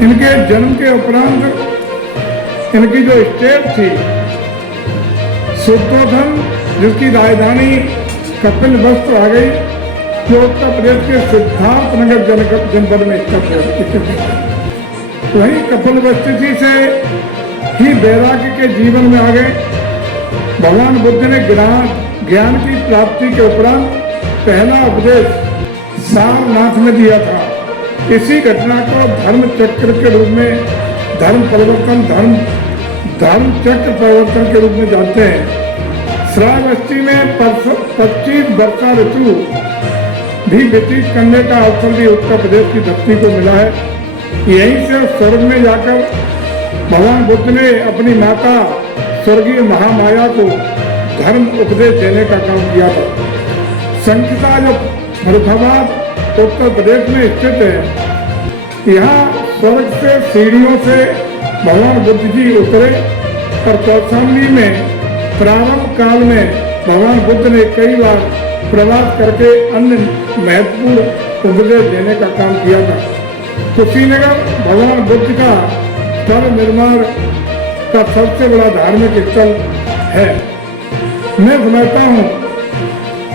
इनके जन्म के उपरांत इनकी जो स्टेट थी शुद्धोधन, जिसकी राजधानी कपिलवस्तु आ गई, जो उत्तर प्रदेश के सिद्धार्थनगर जनपद में स्थित है। वही कपिलवस्तु से ही वैराग्य के जीवन में आ गए। भगवान बुद्ध ने ज्ञान की प्राप्ति के उपरांत पहला उपदेश सारनाथ में दिया था। इसी घटना को धर्म चक्र के रूप में धर्म चक्र परिवर्तन के रूप में जानते हैं। श्रावस्ती में 25 वर्षा ऋतु भी व्यतीत करने का अवसर भी उत्तर प्रदेश की धरती को मिला है। यहीं से स्वर्ग में जाकर भगवान बुद्ध ने अपनी माता स्वर्गीय महामाया को धर्म उपदेश देने का काम किया था। संकिता जो फरुखाबाद उत्तर प्रदेश में स्थित है, यहाँ स्वर्ग से सीढ़ियों से भगवान बुद्ध जी उतरे और कौशाम्बी में प्रारंभ काल में भगवान बुद्ध ने कई बार प्रवास करके अन्य महत्वपूर्ण उपदेश देने का काम किया था। कुशीनगर भगवान बुद्ध का स्थल निर्माण का सबसे बड़ा धार्मिक स्थल है। मैं समझता हूँ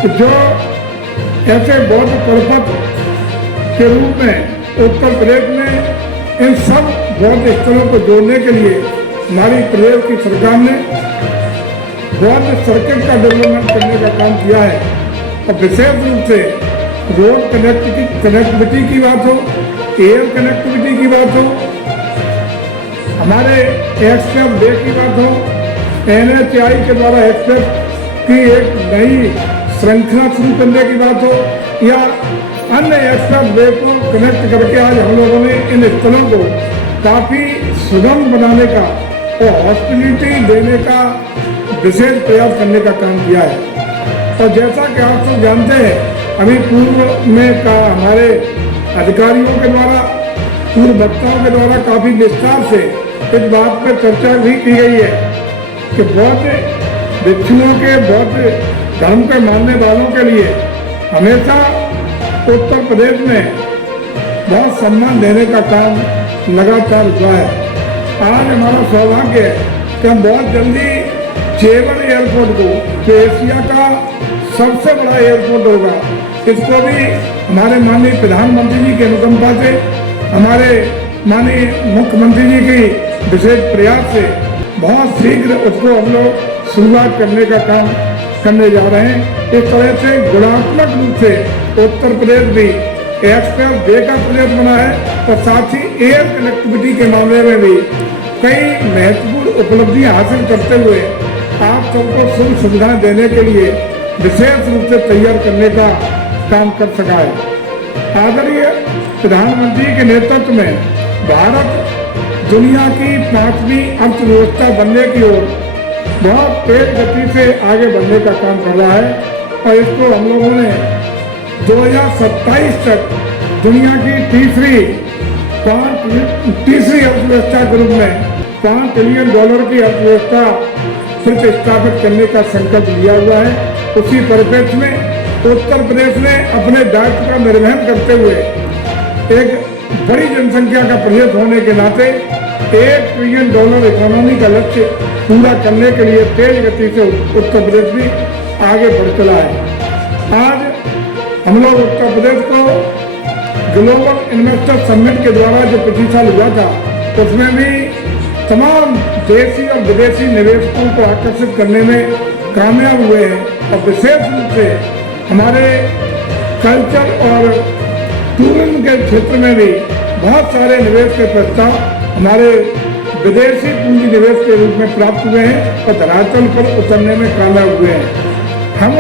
कि जो ऐसे बौद्ध पर्वत के रूप में उत्तर प्रदेश में इन सब बौद्ध स्थलों को जोड़ने के लिए हमारी प्रदेश की सरकार ने बौद्ध सर्किट का डेवलपमेंट करने का काम किया है। और विशेष रूप से रोड कनेक्टिविटी की बात हो, एयर कनेक्टिविटी की बात हो, हमारे एक्सप्रेस वे की बात हो, NHAI के द्वारा एक्सप्रेस की एक नई श्रृंखला शुरू करने की बात हो, या अन्य एक्सप्रेस वे को कनेक्ट करके आज हम लोगों ने इन स्थलों को काफी सुगम बनाने का और हॉस्पिटलिटी देने का विशेष प्रयास करने का काम किया है। और जैसा कि आप सब जानते हैं, अभी पूर्व में का हमारे अधिकारियों के द्वारा, पूर्व वक्ताओं के द्वारा काफी विस्तार से इस बात पर चर्चा भी की गई है कि बौद्ध भिक्षुओं के, बौद्ध धर्म के मानने वालों के लिए हमेशा उत्तर प्रदेश में बहुत सम्मान देने का काम लगातार हुआ है। आज हमारा सौभाग्य है कि हम बहुत जल्दी जेवन एयरपोर्ट को, जो एशिया का सबसे बड़ा एयरपोर्ट होगा, इसको भी हमारे माननीय प्रधानमंत्री जी के अनुकंपा से, हमारे माननीय मुख्यमंत्री जी की विशेष प्रयास से बहुत शीघ्र उसको हम लोग शुरुआत करने का काम करने जा रहे हैं। इस तरह से गुणात्मक रूप से उत्तर प्रदेश भी एक्सप्रेस वे का प्रदेश बना है और साथ ही एयर कनेक्टिविटी के मामले में भी कई महत्वपूर्ण उपलब्धियां हासिल करते हुए आप सबको सुख सुविधाएं देने के लिए विशेष रूप से तैयार करने का काम कर सका है। आदरणीय प्रधानमंत्री के नेतृत्व में भारत दुनिया की 5वीं अर्थव्यवस्था बनने की ओर बहुत तेज गति से आगे बढ़ने का काम कर रहा है और इसको हम लोगों ने 2027 तक दुनिया की तीसरी अर्थव्यवस्था के रूप में $5 ट्रिलियन की अर्थव्यवस्था प्रतिष्ठापित करने का संकल्प लिया हुआ है। उसी परिप्रेक्ष्य में उत्तर प्रदेश ने अपने दायित्व का निर्वहन करते हुए एक बड़ी जनसंख्या का प्रदेश होने के नाते $1 ट्रिलियन इकोनॉमी का लक्ष्य पूरा करने के लिए तेज गति से उत्तर प्रदेश भी आगे बढ़ चला है। आज हम लोग उत्तर प्रदेश को ग्लोबल इन्वेस्टर समिट के द्वारा जो पिछले साल हुआ था, उसमें भी तमाम देशी और विदेशी निवेशकों को आकर्षित करने में कामयाब हुए हैं और विशेष रूप से हमारे कल्चर और टूरिज्म के क्षेत्र में भी बहुत सारे निवेश के प्रस्ताव हमारे विदेशी पूंजी निवेश के रूप में प्राप्त हुए हैं और धरातल पर उतरने में कामयाब हुए हैं। हम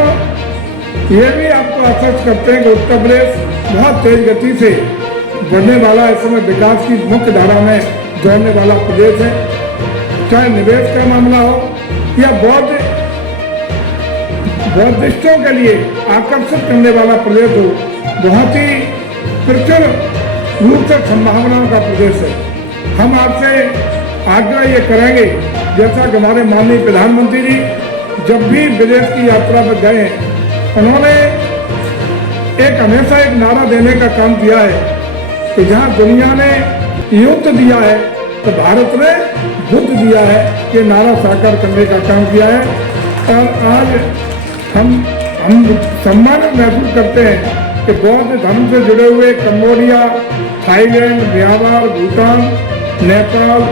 ये भी आपको आश्वस्त करते हैं कि उत्तर प्रदेश बहुत तेज गति से बढ़ने वाला, इस समय विकास की मुख्य धारा में दौड़ने वाला प्रदेश है। चाहे निवेश का मामला हो या बौद्धिस्टों के लिए आकर्षित करने वाला प्रदेश हो, बहुत ही प्रचुर रूप से संभावनाओं का प्रदेश है। हम आपसे आग्रह ये करेंगे, जैसा कि हमारे माननीय प्रधानमंत्री जी जब भी विदेश की यात्रा पर गए हैं, उन्होंने हमेशा एक नारा देने का काम किया है कि जहां दुनिया ने युद्ध दिया है तो भारत ने बुद्ध दिया है। ये नारा साकार करने का काम किया है और आज हम सम्मान महसूस करते हैं कि बौद्ध धर्म से जुड़े हुए Cambodia, Thailand, Myanmar, Bhutan, Nepal,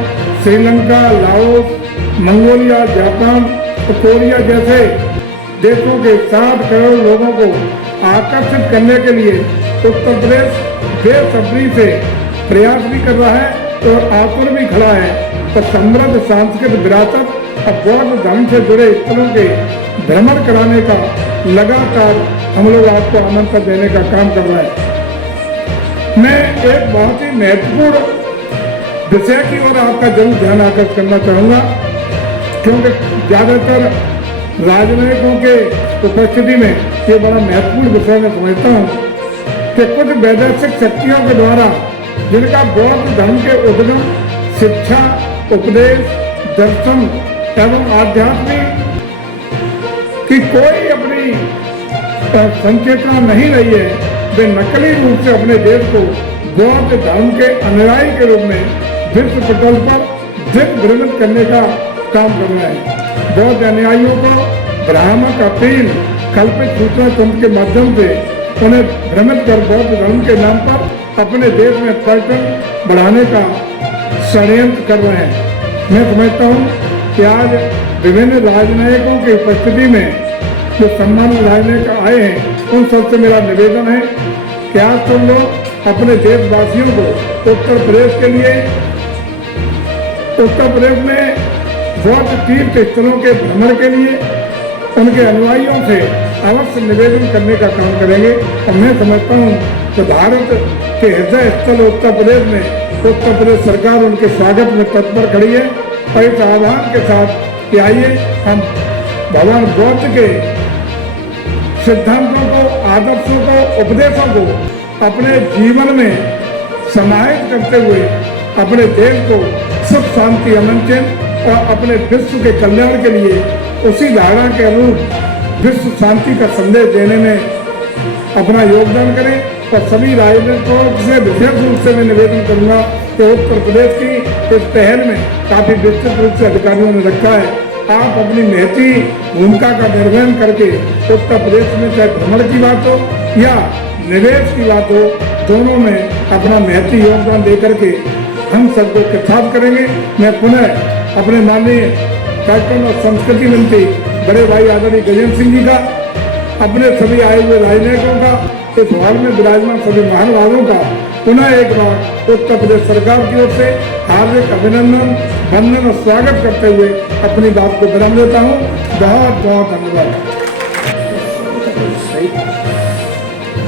Sri Lanka, Laos, Mongolia, Japan और कोरिया जैसे देशों के 7 करोड़ लोगों को आकर्षित करने के लिए उत्तर प्रदेश बेसब्री से प्रयास भी कर रहा है और आतुर भी खड़ा है। तो समृद्ध सांस्कृतिक विरासत और बौद्ध धर्म से जुड़े स्थलों के भ्रमण कराने का लगातार हम लोग आपको आमंत्रण देने का काम कर रहे हैं। मैं एक बहुत ही महत्वपूर्ण विषय की ओर आपका जरूर ध्यान आकर्षित करना चाहूँगा, क्योंकि ज़्यादातर राजनयिकों के उपस्थिति में ये बड़ा महत्वपूर्ण विषय मैं समझता हूँ कि कुछ वैदेशिक शक्तियों के द्वारा जिनका बौद्ध धर्म के उद्गम, शिक्षा, उपदेश, दर्शन एवं आध्यात्म की कोई अपनी संचेतना नहीं रही है, वे नकली रूप से अपने देश को बौद्ध धर्म के अनुयायी के रूप में विश्व पटल पर दिग्भ्रमित करने का काम कर रहे हैं। बौद्ध अनुयायियों को भ्रामक, अपील, कल्पित सूचना तंत्र के माध्यम से उन्हें भ्रमित कर बौद्ध धर्म के नाम पर अपने देश में पर्यटन बढ़ाने का षड्यंत्र कर रहे हैं। मैं समझता हूँ कि आज विभिन्न राजनयिकों की उपस्थिति में जो सम्मानित राजनयिक आए हैं, उन सबसे मेरा निवेदन है कि आज तुम लोग अपने देशवासियों को उत्तर प्रदेश के लिए, उत्तर प्रदेश में बौद्ध तीर्थ स्थलों के भ्रमण के लिए उनके अनुयायियों से अवश्य निवेदन करने का काम करेंगे। और मैं समझता हूँ कि भारत के हृदय स्थल उत्तर प्रदेश में उत्तर प्रदेश सरकार उनके स्वागत में तत्पर खड़ी है और इस आह्वान के साथ कि आइए हम भगवान बौद्ध के सिद्धांतों को, आदर्शों को, उपदेशों को अपने जीवन में समाहित करते हुए अपने देश को सुख, शांति, अमन, चैन और अपने विश्व के कल्याण के लिए उसी धारणा के अनुरूप विश्व शांति का संदेश देने में अपना योगदान करें। और सभी राजनीतिकों से विशेष रूप से मैं निवेदन करूंगा कि उत्तर प्रदेश की इस पहल में काफी विस्तृत रूप से अधिकारियों ने रखा है। आप अपनी महती भूमिका का निर्वहन करके उत्तर प्रदेश में चाहे भ्रमण की बात हो या निवेश की बात हो, दोनों में अपना महती योगदान दे करके हम सबको कृतार्थ करेंगे। मैं पुनः अपने माननीय पर्यटन और संस्कृति मंत्री बड़े भाई आदरणीय गजेंद्र सिंह जी का, अपने सभी आए हुए राजनयिकों का, इस हॉल में विराजमान सभी महानुभावों का पुनः एक बार उत्तर प्रदेश सरकार की ओर से हार्दिक अभिनंदन, वंदन और स्वागत करते हुए अपनी बात को विराम देता हूँ। बहुत बहुत धन्यवाद।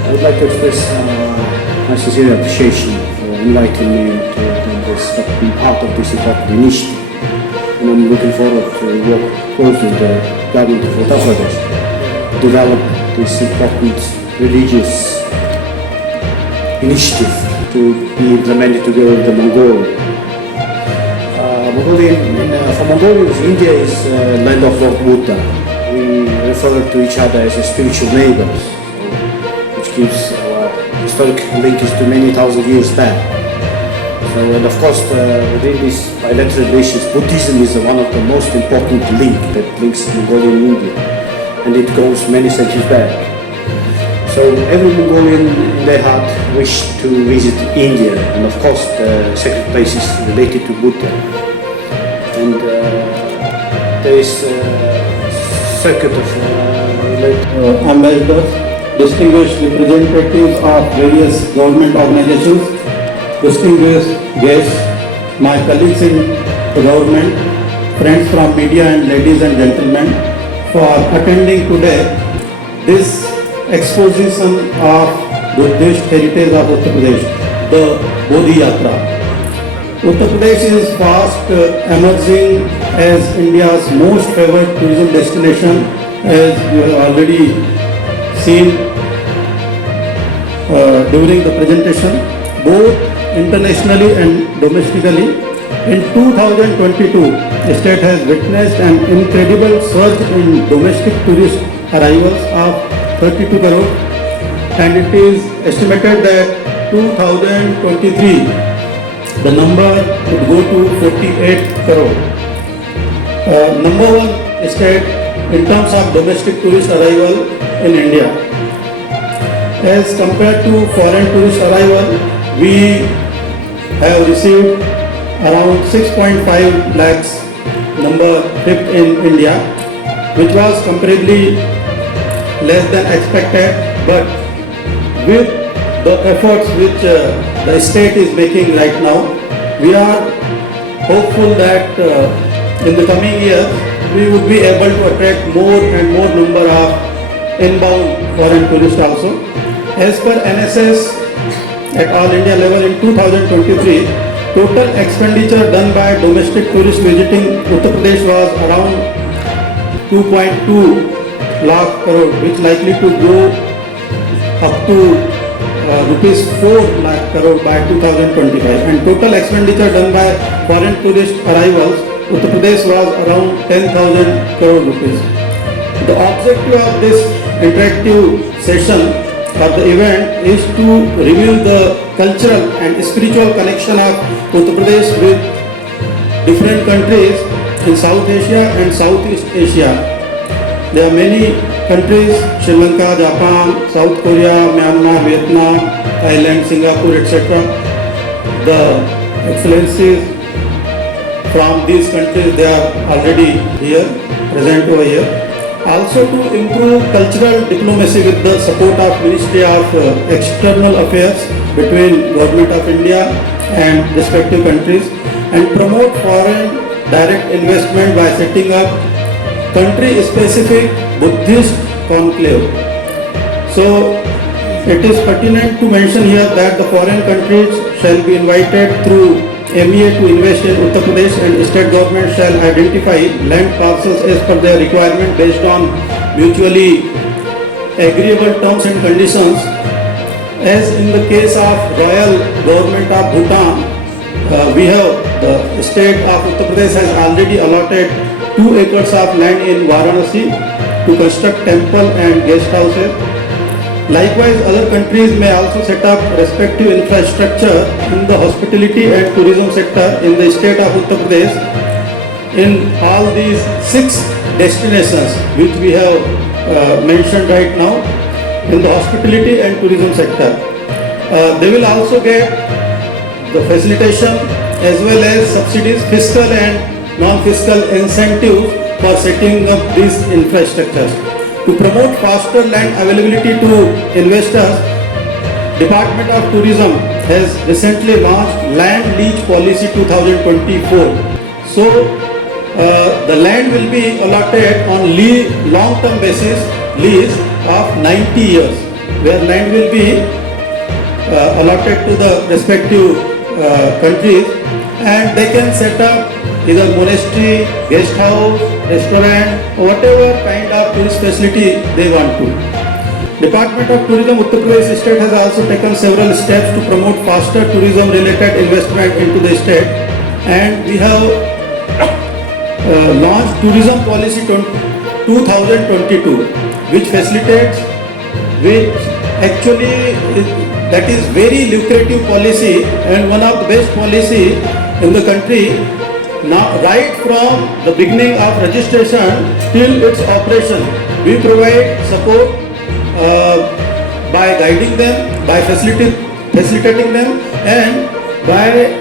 I would like to express my sincere appreciation for inviting me to be part of this important initiative, and I'm looking forward to work closely with the government of Uttar Pradesh to develop this important religious initiative to be implemented together with the Mongolia. For Mongolians, India is land of Lord Buddha. We refer to each other as spiritual neighbors, which gives our historic linkage to many thousand years back. So, and of course, within these bilateral relations, Buddhism is one of the most important links that links Mongolia and India, and it goes many centuries back. So every Mongolian in their heart wished to visit India, and of course the sacred places related to Buddha. And there is a circuit of ambassadors, distinguished representatives of various government organizations, distinguished guests, my colleagues in the government, friends from media and ladies and gentlemen, for attending today this exposition of Buddhist heritage of Uttar Pradesh, the Bodhi Yatra. Uttar Pradesh is fast emerging as India's most favored tourism destination, as you have already seen during the presentation. Both internationally and domestically. In 2022, the state has witnessed an incredible surge in domestic tourist arrivals of 32 crore, and it is estimated that 2023 the number would go to 48 crore. Number one state in terms of domestic tourist arrival in India. As compared to foreign tourist arrival, we have received around 6.5 lakhs number trip in India, which was comparably less than expected, but with the efforts which the state is making right now, we are hopeful that in the coming years we would be able to attract more and more number of inbound foreign tourists also. As per NSS at all India level in 2023, total expenditure done by domestic tourists visiting Uttar Pradesh was around 2.2 lakh crore, which likely to grow up to rupees 4 lakh crore by 2025, and total expenditure done by foreign tourist arrivals Uttar Pradesh was around 10,000 crore rupees. The objective of this interactive session or the event is to reveal the cultural and spiritual connection of Uttar Pradesh with different countries in South Asia and Southeast Asia. There are many countries, Sri Lanka, Japan, South Korea, Myanmar, Vietnam, Thailand, Singapore, etc. The excellencies from these countries, they are already here, present over here. Also to improve cultural diplomacy with the support of Ministry of External Affairs between Government of India and respective countries, and promote foreign direct investment by setting up country-specific Buddhist conclave. So it is pertinent to mention here that the foreign countries shall be invited through MEA to invest in Uttar Pradesh, and state government shall identify land parcels as per their requirement based on mutually agreeable terms and conditions. As in the case of Royal Government of Bhutan, we have the state of Uttar Pradesh has already allotted 2 acres of land in Varanasi to construct temple and guest houses. Likewise, other countries may also set up respective infrastructure in the hospitality and tourism sector in the state of Uttar Pradesh in all these 6 destinations which we have mentioned right now in the hospitality and tourism sector. They will also get the facilitation as well as subsidies, fiscal and non-fiscal incentives for setting up these infrastructures. To promote faster land availability to investors, Department of Tourism has recently launched Land Lease Policy 2024. So, the land will be allotted on long-term basis, lease of 90 years, where land will be allotted to the respective countries, and they can set up either monastery, guest house, restaurant, or whatever kind of tourist facility they want to. Department of Tourism Uttar Pradesh state has also taken several steps to promote faster tourism related investment into the state, and we have launched Tourism Policy 2022, which facilitates, which actually that is very lucrative policy and one of the best policy in the country. Now, right from the beginning of registration till its operation, we provide support by guiding them, by facilitating them, and by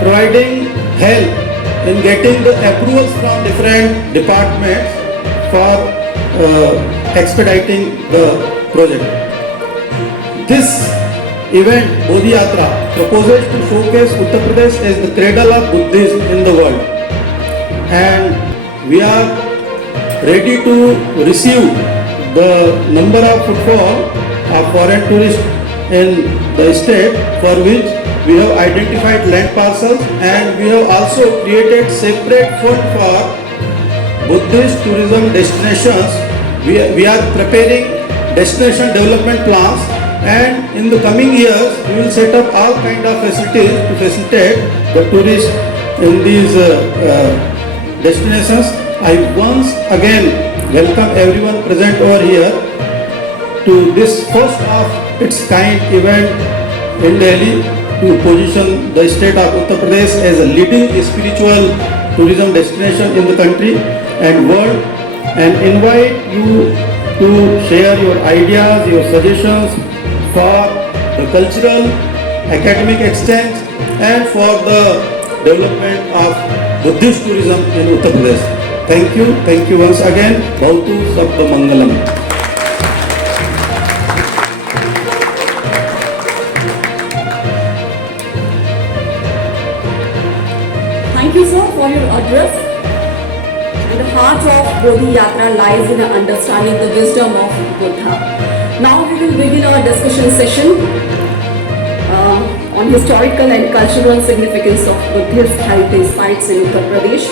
providing help in getting the approvals from different departments for expediting the project. This event, Bodhi Yatra, proposes to showcase Uttar Pradesh as the cradle of Buddhism in the world, and we are ready to receive the number of footfall of foreign tourists in the state, for which we have identified land parcels, and we have also created separate fund for Buddhist tourism destinations. We are preparing destination development plans And in the coming years, we will set up all kind of facilities to facilitate the tourists in these destinations. I once again welcome everyone present over here to this first of its kind event in Delhi to position the state of Uttar Pradesh as a leading spiritual tourism destination in the country and world, and invite you to share your ideas, your suggestions for the cultural, academic exchange and for the development of Buddhist tourism in Uttar Pradesh. Thank you once again. Bhavatu Sabba Mangalam. Thank you, sir, for your address. And the heart of Bodhi Yatra lies in understanding the wisdom of Buddha. Now we will begin our discussion session on historical and cultural significance of Buddhist heritage sites in Uttar Pradesh.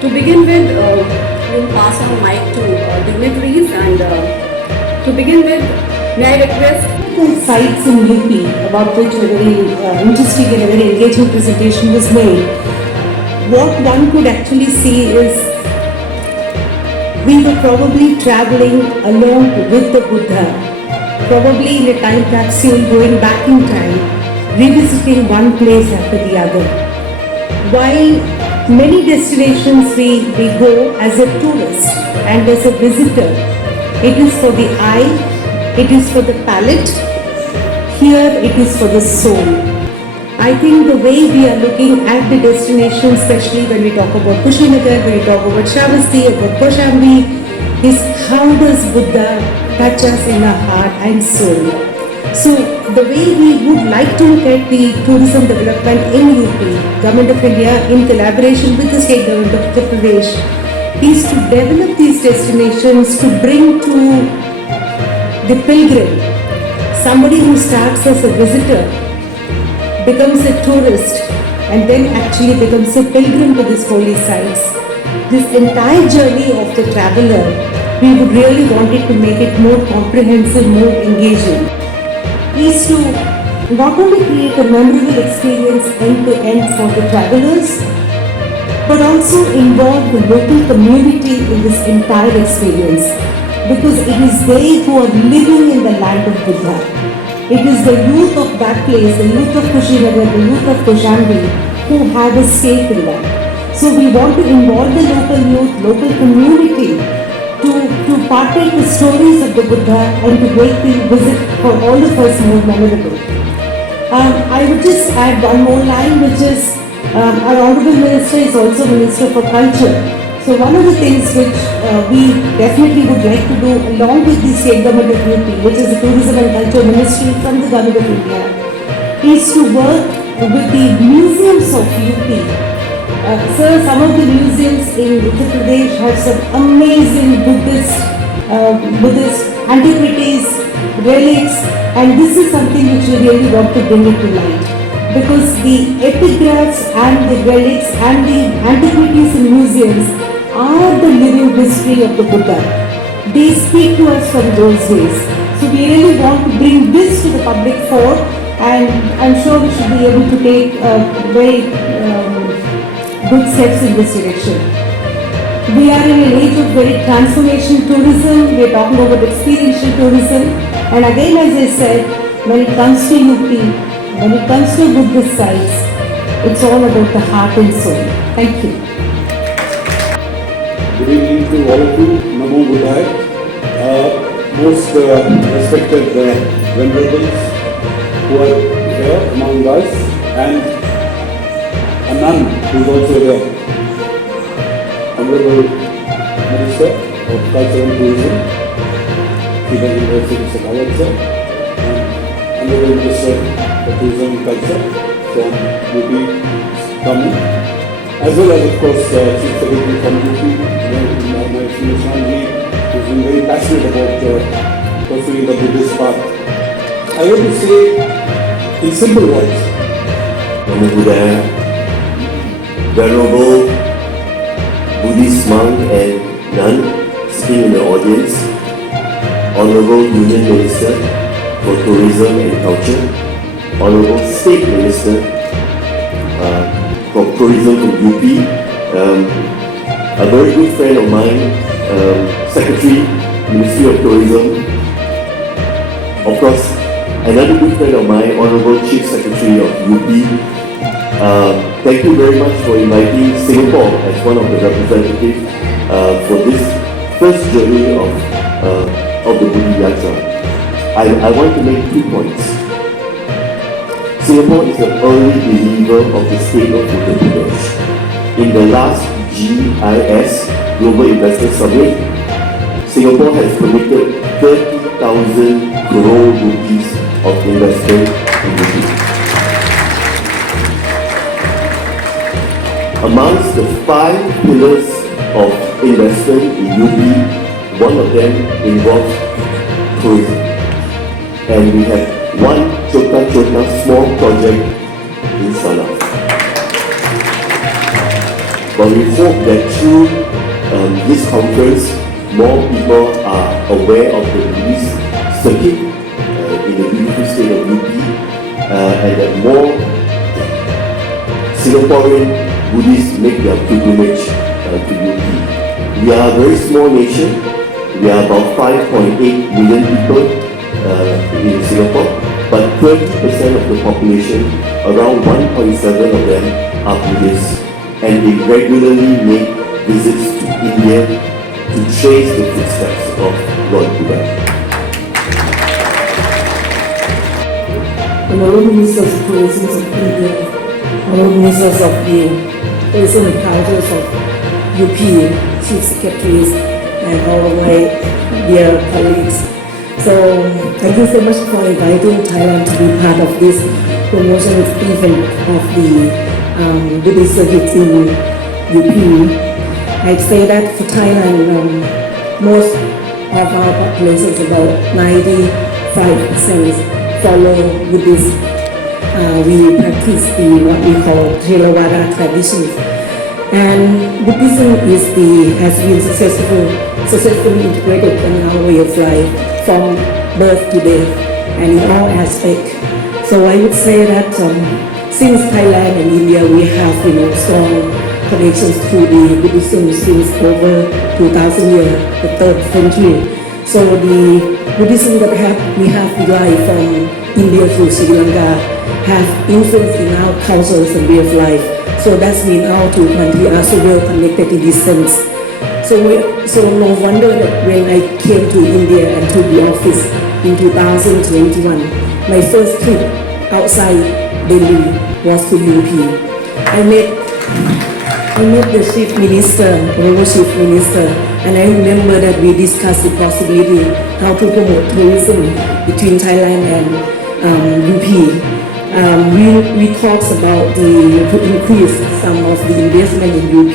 To begin with, we will pass on mic to dignitaries, and to begin with, may I request sites in UP, about which a very interesting and a very engaging presentation was made. What one could actually see is we were probably traveling along with the Buddha, probably in a time capsule going back in time, revisiting one place after the other. While many destinations we go as a tourist and as a visitor, it is for the eye, it is for the palate, here it is for the soul. I think the way we are looking at the destination, especially when we talk about Kushinagar, when we talk about Shravasti, about Kaushambi, is how does Buddha touch us in our heart and soul. So the way we would like to look at the tourism development in UP, Government of India in collaboration with the State Government of Uttar Pradesh, is to develop these destinations to bring to the pilgrim, somebody who starts as a visitor, becomes a tourist, and then actually becomes a pilgrim to these holy sites. This entire journey of the traveler, we would really want it to make it more comprehensive, more engaging, is to not only create a memorable experience end to end for the travelers, but also involve the local community in this entire experience, because it is they who are living in the land of Buddha. It is the youth of that place, the youth of Kushinagar, the youth of Kaushambi, who have a stake in that. So we want to involve the local youth, local community to partake the stories of the Buddha and to make the visit for all of us more memorable. I would just add one more line, which is our Honorable Minister is also Minister for Culture. So one of the things which we definitely would like to do along with the State Government of UP, which is the Tourism and Culture Ministry from the Government of India, is to work with the museums of UP. Sir, some of the museums in Uttar Pradesh have some amazing Buddhist antiquities, relics, and this is something which we really want to bring it to light. Because the epigraphs and the relics and the antiquities in museums are the living history of the Buddha. They speak to us from those days. So we really want to bring this to the public fore, and I'm sure we should be able to take very good steps in this direction. We are in an age of very transformational tourism. We are talking about experiential tourism. And again, as I said, when it comes to UP, when it comes to Buddhist sites, it's all about the heart and soul. Thank you. Good evening to all of you. Namo Buddhaya. Most respected venerables who are here among us, and a nun who is also here. Honorable Minister of Culture and Tourism, Sri University Shekhawat sir, and Honorable Minister for Tourism and Culture from UP Government, as well as of course Chief Secretary from UP, Shri Shanji, who has been very passionate about pursuing the Buddhist path. I want to say in simple words, Namo Buddhaya, Venerable Buddhist monk and nun sitting in the audience, Honorable Union Minister for Tourism and Culture, Honorable State Minister for Tourism from UP, a very good friend of mine, Secretary, Ministry of Tourism, of course, another good friend of mine, Honorable Chief Secretary of UP. Thank you very much for inviting Singapore as one of the representatives for this first journey of the Budi Yatra. I want to make 2 points. Singapore is an early believer of the state of Uttar Pradesh. In the last GIS, Global Investor Summit, Singapore has committed 30,000 crore rupees of investment in UP. Amongst the 5 pillars of investment in UP, one of them involves tourism. And we have one Chota small project in Sanaa. But we hope that through this conference, more people are aware of the Buddhist circuit in the beautiful state of UP, and that more Singaporean Buddhists make their pilgrimage to UP. We are a very small nation. We are about 5.8 million people in Singapore, but 30% of the population, around 1.7 of them, are Buddhists, and they regularly make visits to India to trace the footsteps of Lord Buddha. Honorable Ministers of Tourism of India, Honorable Ministers of the Tourism and Cultures of UP, Chief Secretaries, and all of my dear colleagues. So, thank you so much for inviting Thailand to be part of this promotion event of the Buddhist circuit in UP. I'd say that for Thailand, most of our population, about 95%, follow Buddhist. We practice what we call Theravada tradition. And Buddhism has been successfully integrated in our way of life from birth to death and in all aspects. So I would say that since Thailand and India, we have strong connections to the Buddhism since over 2,000 years, the 3rd century. So the Buddhism that we have derived from India to Sri Lanka have influence in our cultures and way of life. So that's mean our two countries are so well connected in this sense. So no wonder that when I came to India and to the office in 2021, my first trip outside Delhi was to UP. I met the Chief Minister, Honorable Chief Minister, and I remember that we discussed the possibility how to promote tourism between Thailand and UP. We talked about to increase some of the investment in UP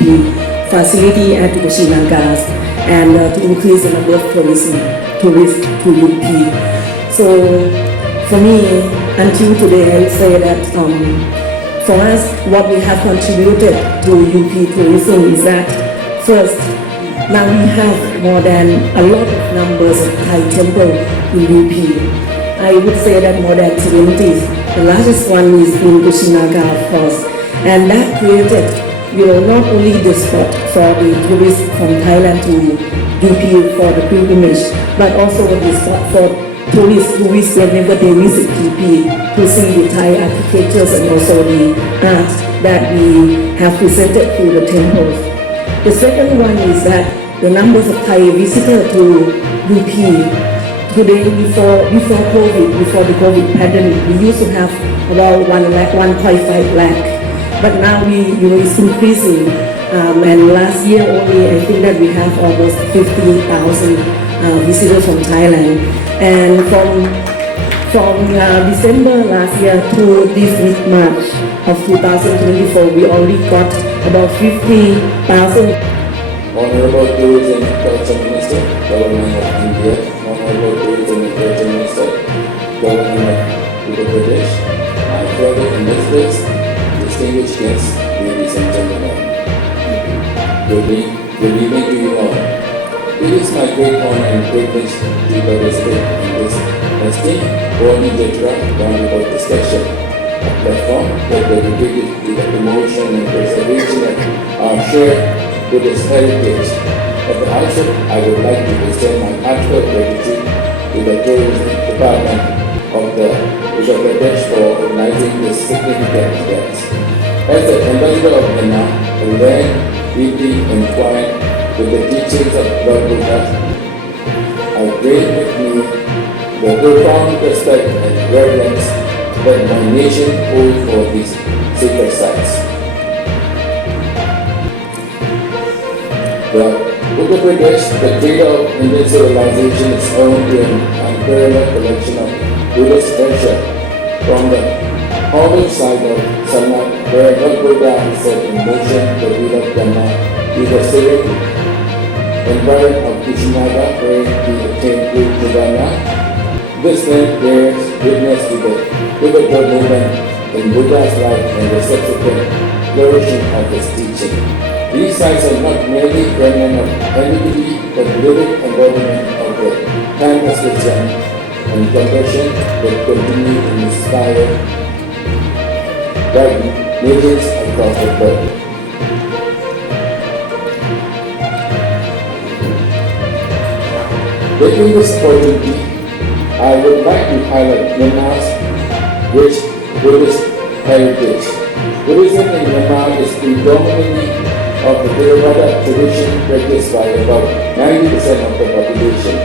facility at Sri Lanka and to increase the number of tourists to UP. So for me, until today, I would say that for us, what we have contributed to UP tourism is that first, now we have more than a lot of numbers of Thai temples in UP. I would say that more than 70. The largest one is in Kushinaga, of course, and that created, not only the spot for the tourists from Thailand to UP for the pilgrimage, but also the spot for tourists who visit whenever they visit UP to see the Thai architectures and also the art that we have presented through the temples. The second one is that the numbers of Thai visitors to UP. Today, before COVID, before the COVID pandemic, we used to have about 1.5 lakh. But now it's increasing. And last year only, I think that we have almost 50,000 visitors from Thailand. And from December last year to this March of 2024, we only got about 50,000. Honorable Tourism and Culture Minister, Government of India, Honorable Tourism and Culture Minister, Government of Uttar Pradesh, my fellow ambassadors, distinguished guests, ladies and gentlemen. Good evening to you all. It is my great honor and privilege to participate in this esteemed Body Jatra roundabout discussion, a platform that dedicated to the promotion and preservation of our shared Buddhist heritage. At the outset, I would like to extend my heartfelt gratitude to the Tourism Department of the Uttar Pradesh for organizing this significant event. As the ambassador of Myanmar, I learned deeply entwined with the teachings of Lord Buddha. I bring with me the profound respect and reverence that my nation holds for these sacred sites. The Uttar Pradesh, the cradle of Indian civilization, is home to an unparalleled collection of Buddhist treasure from the humble side of Sarnath, where Lord Buddha has set in motion the wheel of Dhamma, to the serene environment of Kushinaga, where he attained true Nirvana. This land bears witness to the pivotal movement in Buddha's life and the subsequent flourishing of his teaching. These sites are not merely remnant of antiquity, but living embodiment of the timeless wisdom and compassion that continue to inspire by millions across the world. Taking this opportunity, I would like to highlight Myanmar's rich Buddhist heritage. Buddhism in Myanmar is predominantly of the Theravada tradition practiced by about 90% of the population.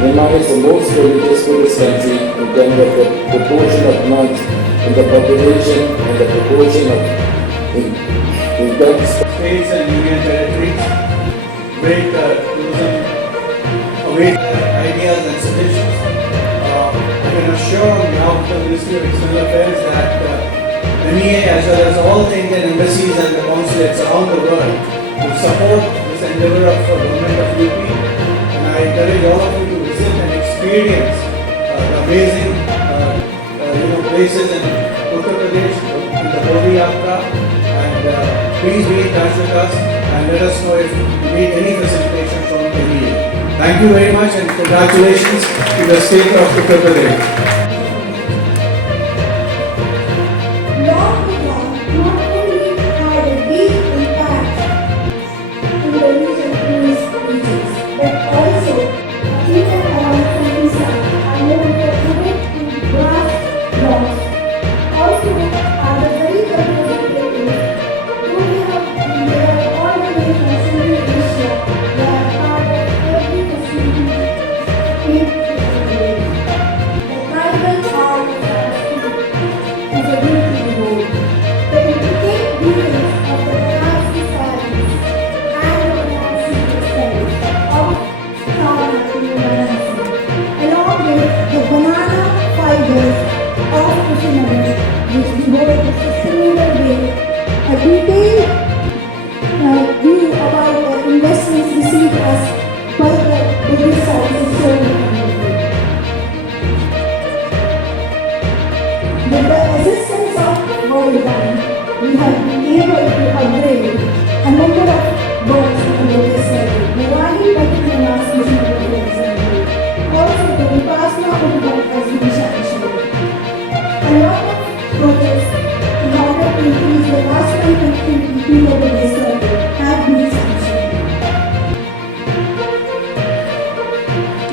Myanmar is the most religious Buddhist country in terms of the proportion of nuns in the population and the proportion of income. States and union territories, great tourism, await ideas and suggestions. I can assure on behalf of the Ministry of External Affairs that MEA as well as all the Indian embassies and the consulates around the world will support this endeavor of the government of UP, and I encourage all of you to visit and experience the amazing places in Uttar Pradesh in the Bodhi Yatra, and please be in touch with us and let us know if you need any facilitation from MEA. Thank you very much and congratulations to the state of Uttar Pradesh. Lord Buddha not only had a deep impact in the region through his teachings, but also people around countryside are known for commitment to brass laws. Also, are the very conservative who they are all the way from Central Asia. They are part of every facility in Uttar Pradesh. The tribal art of Sanskrit is a beauty behold. The intricate details of the Banarsi sarees and the Banarsi textiles of Varanasi, along with the banana fibers of Kushinagar, which behold the sustainable way, a detailed view about the investments received as per the Buddhist sites is shown in the video. With the assistance of Worldwide, we have been able to upgrade a number of birds in the Buddhist circle. Diwali Patikrama Kushinagar, for example. Also, the Vipassana Uddhav has been sanctioned. A lot of projects in order to increase the last time connectivity to the Buddhist circle have been sanctioned.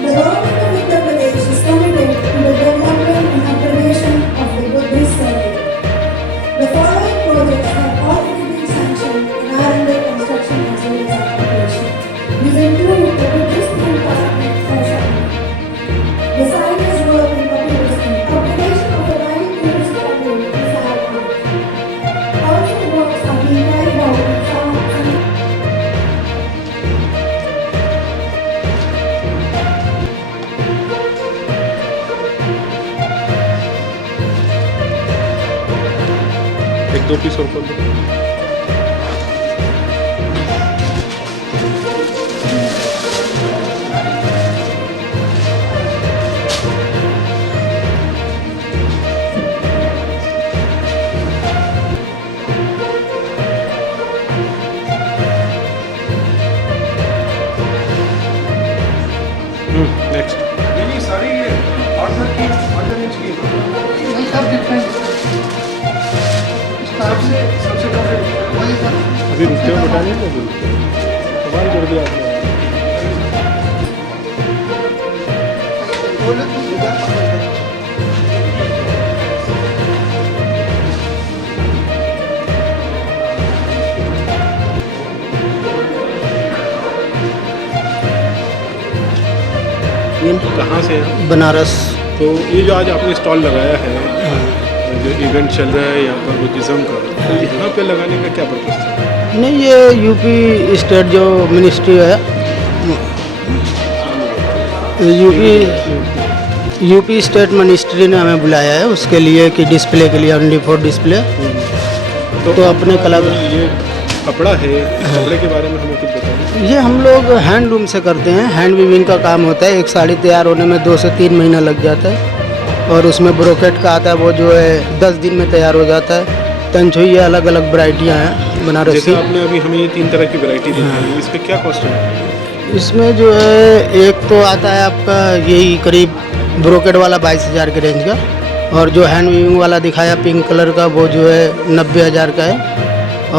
The government of Uttar Pradesh is committed to the development and upgradation of the Buddhist circle. The following projects have already been sanctioned and are under construction as well as application. These include the Buddhist theme park at Kausana, the science work in Kapilvastu, upgradation of the Valley Tourist Program in Saharanpur. Also, works are being carried out in Saharanpur. एक दो piece और कर दो। अभी रुकते हो बता नहीं तो सवाल कर दिया आपने। कहाँ से हैं? बनारस। तो ये जो आज आपने स्टॉल लगाया है, जो इवेंट चल रहा है यहाँ पर बुद्धिज़्म का, तो यहाँ पे लगाने का क्या पर्पस था? नहीं, ये यूपी स्टेट जो मिनिस्ट्री है, यूपी स्टेट मिनिस्ट्री ने हमें बुलाया है उसके लिए कि डिस्प्ले के लिए, ओनली फॉर डिस्प्ले। तो अपने कला ये कपड़ा है, इस कपड़े के बारे में हमें कुछ बताइए। ये हम लोग हैंडलूम से करते हैं, हैंड वीविंग का काम होता है। एक साड़ी तैयार होने में 2 से 3 महीना लग जाता है और उसमें ब्रोकेट का आता है, वो जो है 10 दिन में तैयार हो जाता है। तंचुई ये अलग अलग वैरायटियाँ हैं बनारस जैसे की। आपने अभी हमें ये 3 तरह की वैरायटी दिखाई, इस पे क्या कॉस्ट है? इसमें जो है एक तो आता है आपका यही करीब ब्रोकेट वाला 22,000 के रेंज का, और जो हैंड वीविंग वाला दिखाया पिंक कलर का वो जो है 90,000 का है,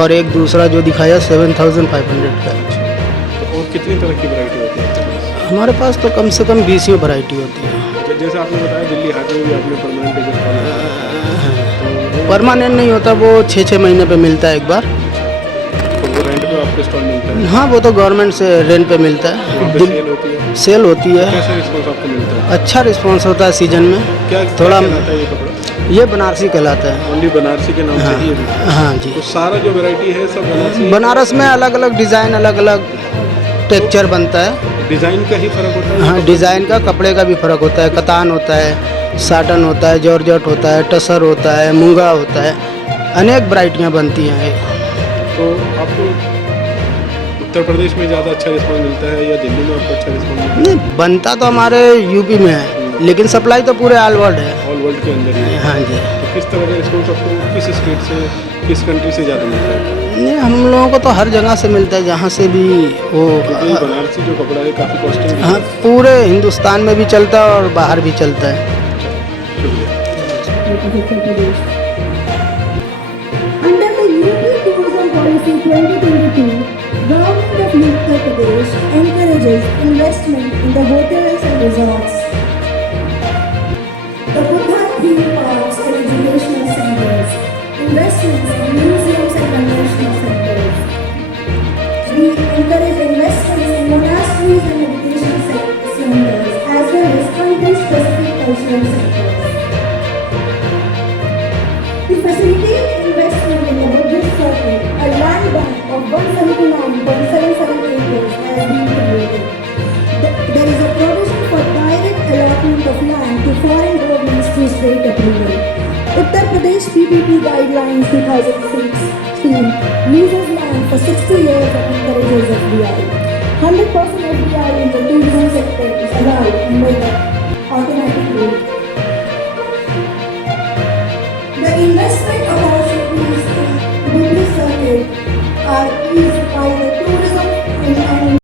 और एक दूसरा जो दिखाया 7,500 का है। तो और कितनी तरह की वैरायटी होती है? हमारे पास तो कम से कम 20 वैरायटी होती है। जैसे आपने बताया दिल्ली हाट में भी आपने परमानेंट टिकट खोला, परमानेंट नहीं होता, वो 6-6 महीने पे मिलता है एक बार। तो वो रेंट पे आपको स्टॉल मिलता है? हाँ, वो तो गवर्नमेंट से रेंट पे मिलता है। वहाँ पे सेल होती है? सेल होती है। कैसा रिस्पॉन्स आपको मिलता है? अच्छा रिस्पॉन्स होता है सीजन में। क्या थोड़ा कहलाता है ये कपड़ा? ये बनारसी कहलाता है। ओनली बनारसी के नाम से ही है? हाँ जी। तो सारा जो वैरायटी है सब बनारसी? बनारस में अलग अलग डिज़ाइन, अलग अलग टेक्सचर बनता है। डिज़ाइन का ही फर्क होता है? हाँ, डिज़ाइन का, कपड़े का भी फ़र्क होता है। कतान होता है, साटन होता है, जॉर्जेट होता है, टसर होता है, मूंगा होता है, अनेक वैरायटियाँ बनती हैं। तो आपको उत्तर प्रदेश में ज़्यादा अच्छा रिस्पॉन्स मिलता है या दिल्ली में आपको अच्छा रिस्पॉन्स मिलता है? नहीं, बनता तो हमारे यूपी में है, लेकिन सप्लाई तो पूरे ऑल वर्ल्ड है। ऑल वर्ल्ड के अंदर ही? हाँ जी। तो किस तरह का रिस्पॉन्स आपको किस स्टेट से, किस कंट्री से ज़्यादा मिलता है? नहीं, हम लोगों को तो हर जगह से मिलता है, जहाँ से भी वो। क्योंकि ये बनारसी जो कपड़ा है काफ़ी कॉस्टली हाँ, पूरे हिंदुस्तान में भी चलता है और बाहर भी चलता है। Under the UP Tourism Policy 2022, Government of Uttar Pradesh encourages investment in the hotels and resorts, the Buddha theme parks and educational centers, investments in museums and conventional centers. We encourage investments in monasteries and educational centers as well as country-specific cultural centers. To facilitate investment in the Buddhist circuit, a land bank of 179.77 acres has been created. There is a provision for direct allotment of land to foreign governments through state approval. Uttar Pradesh PPP Guidelines 2016 uses land for 60 years and encourages FDI. 100% FDI in the tourism sector is allowed under the automatic rule.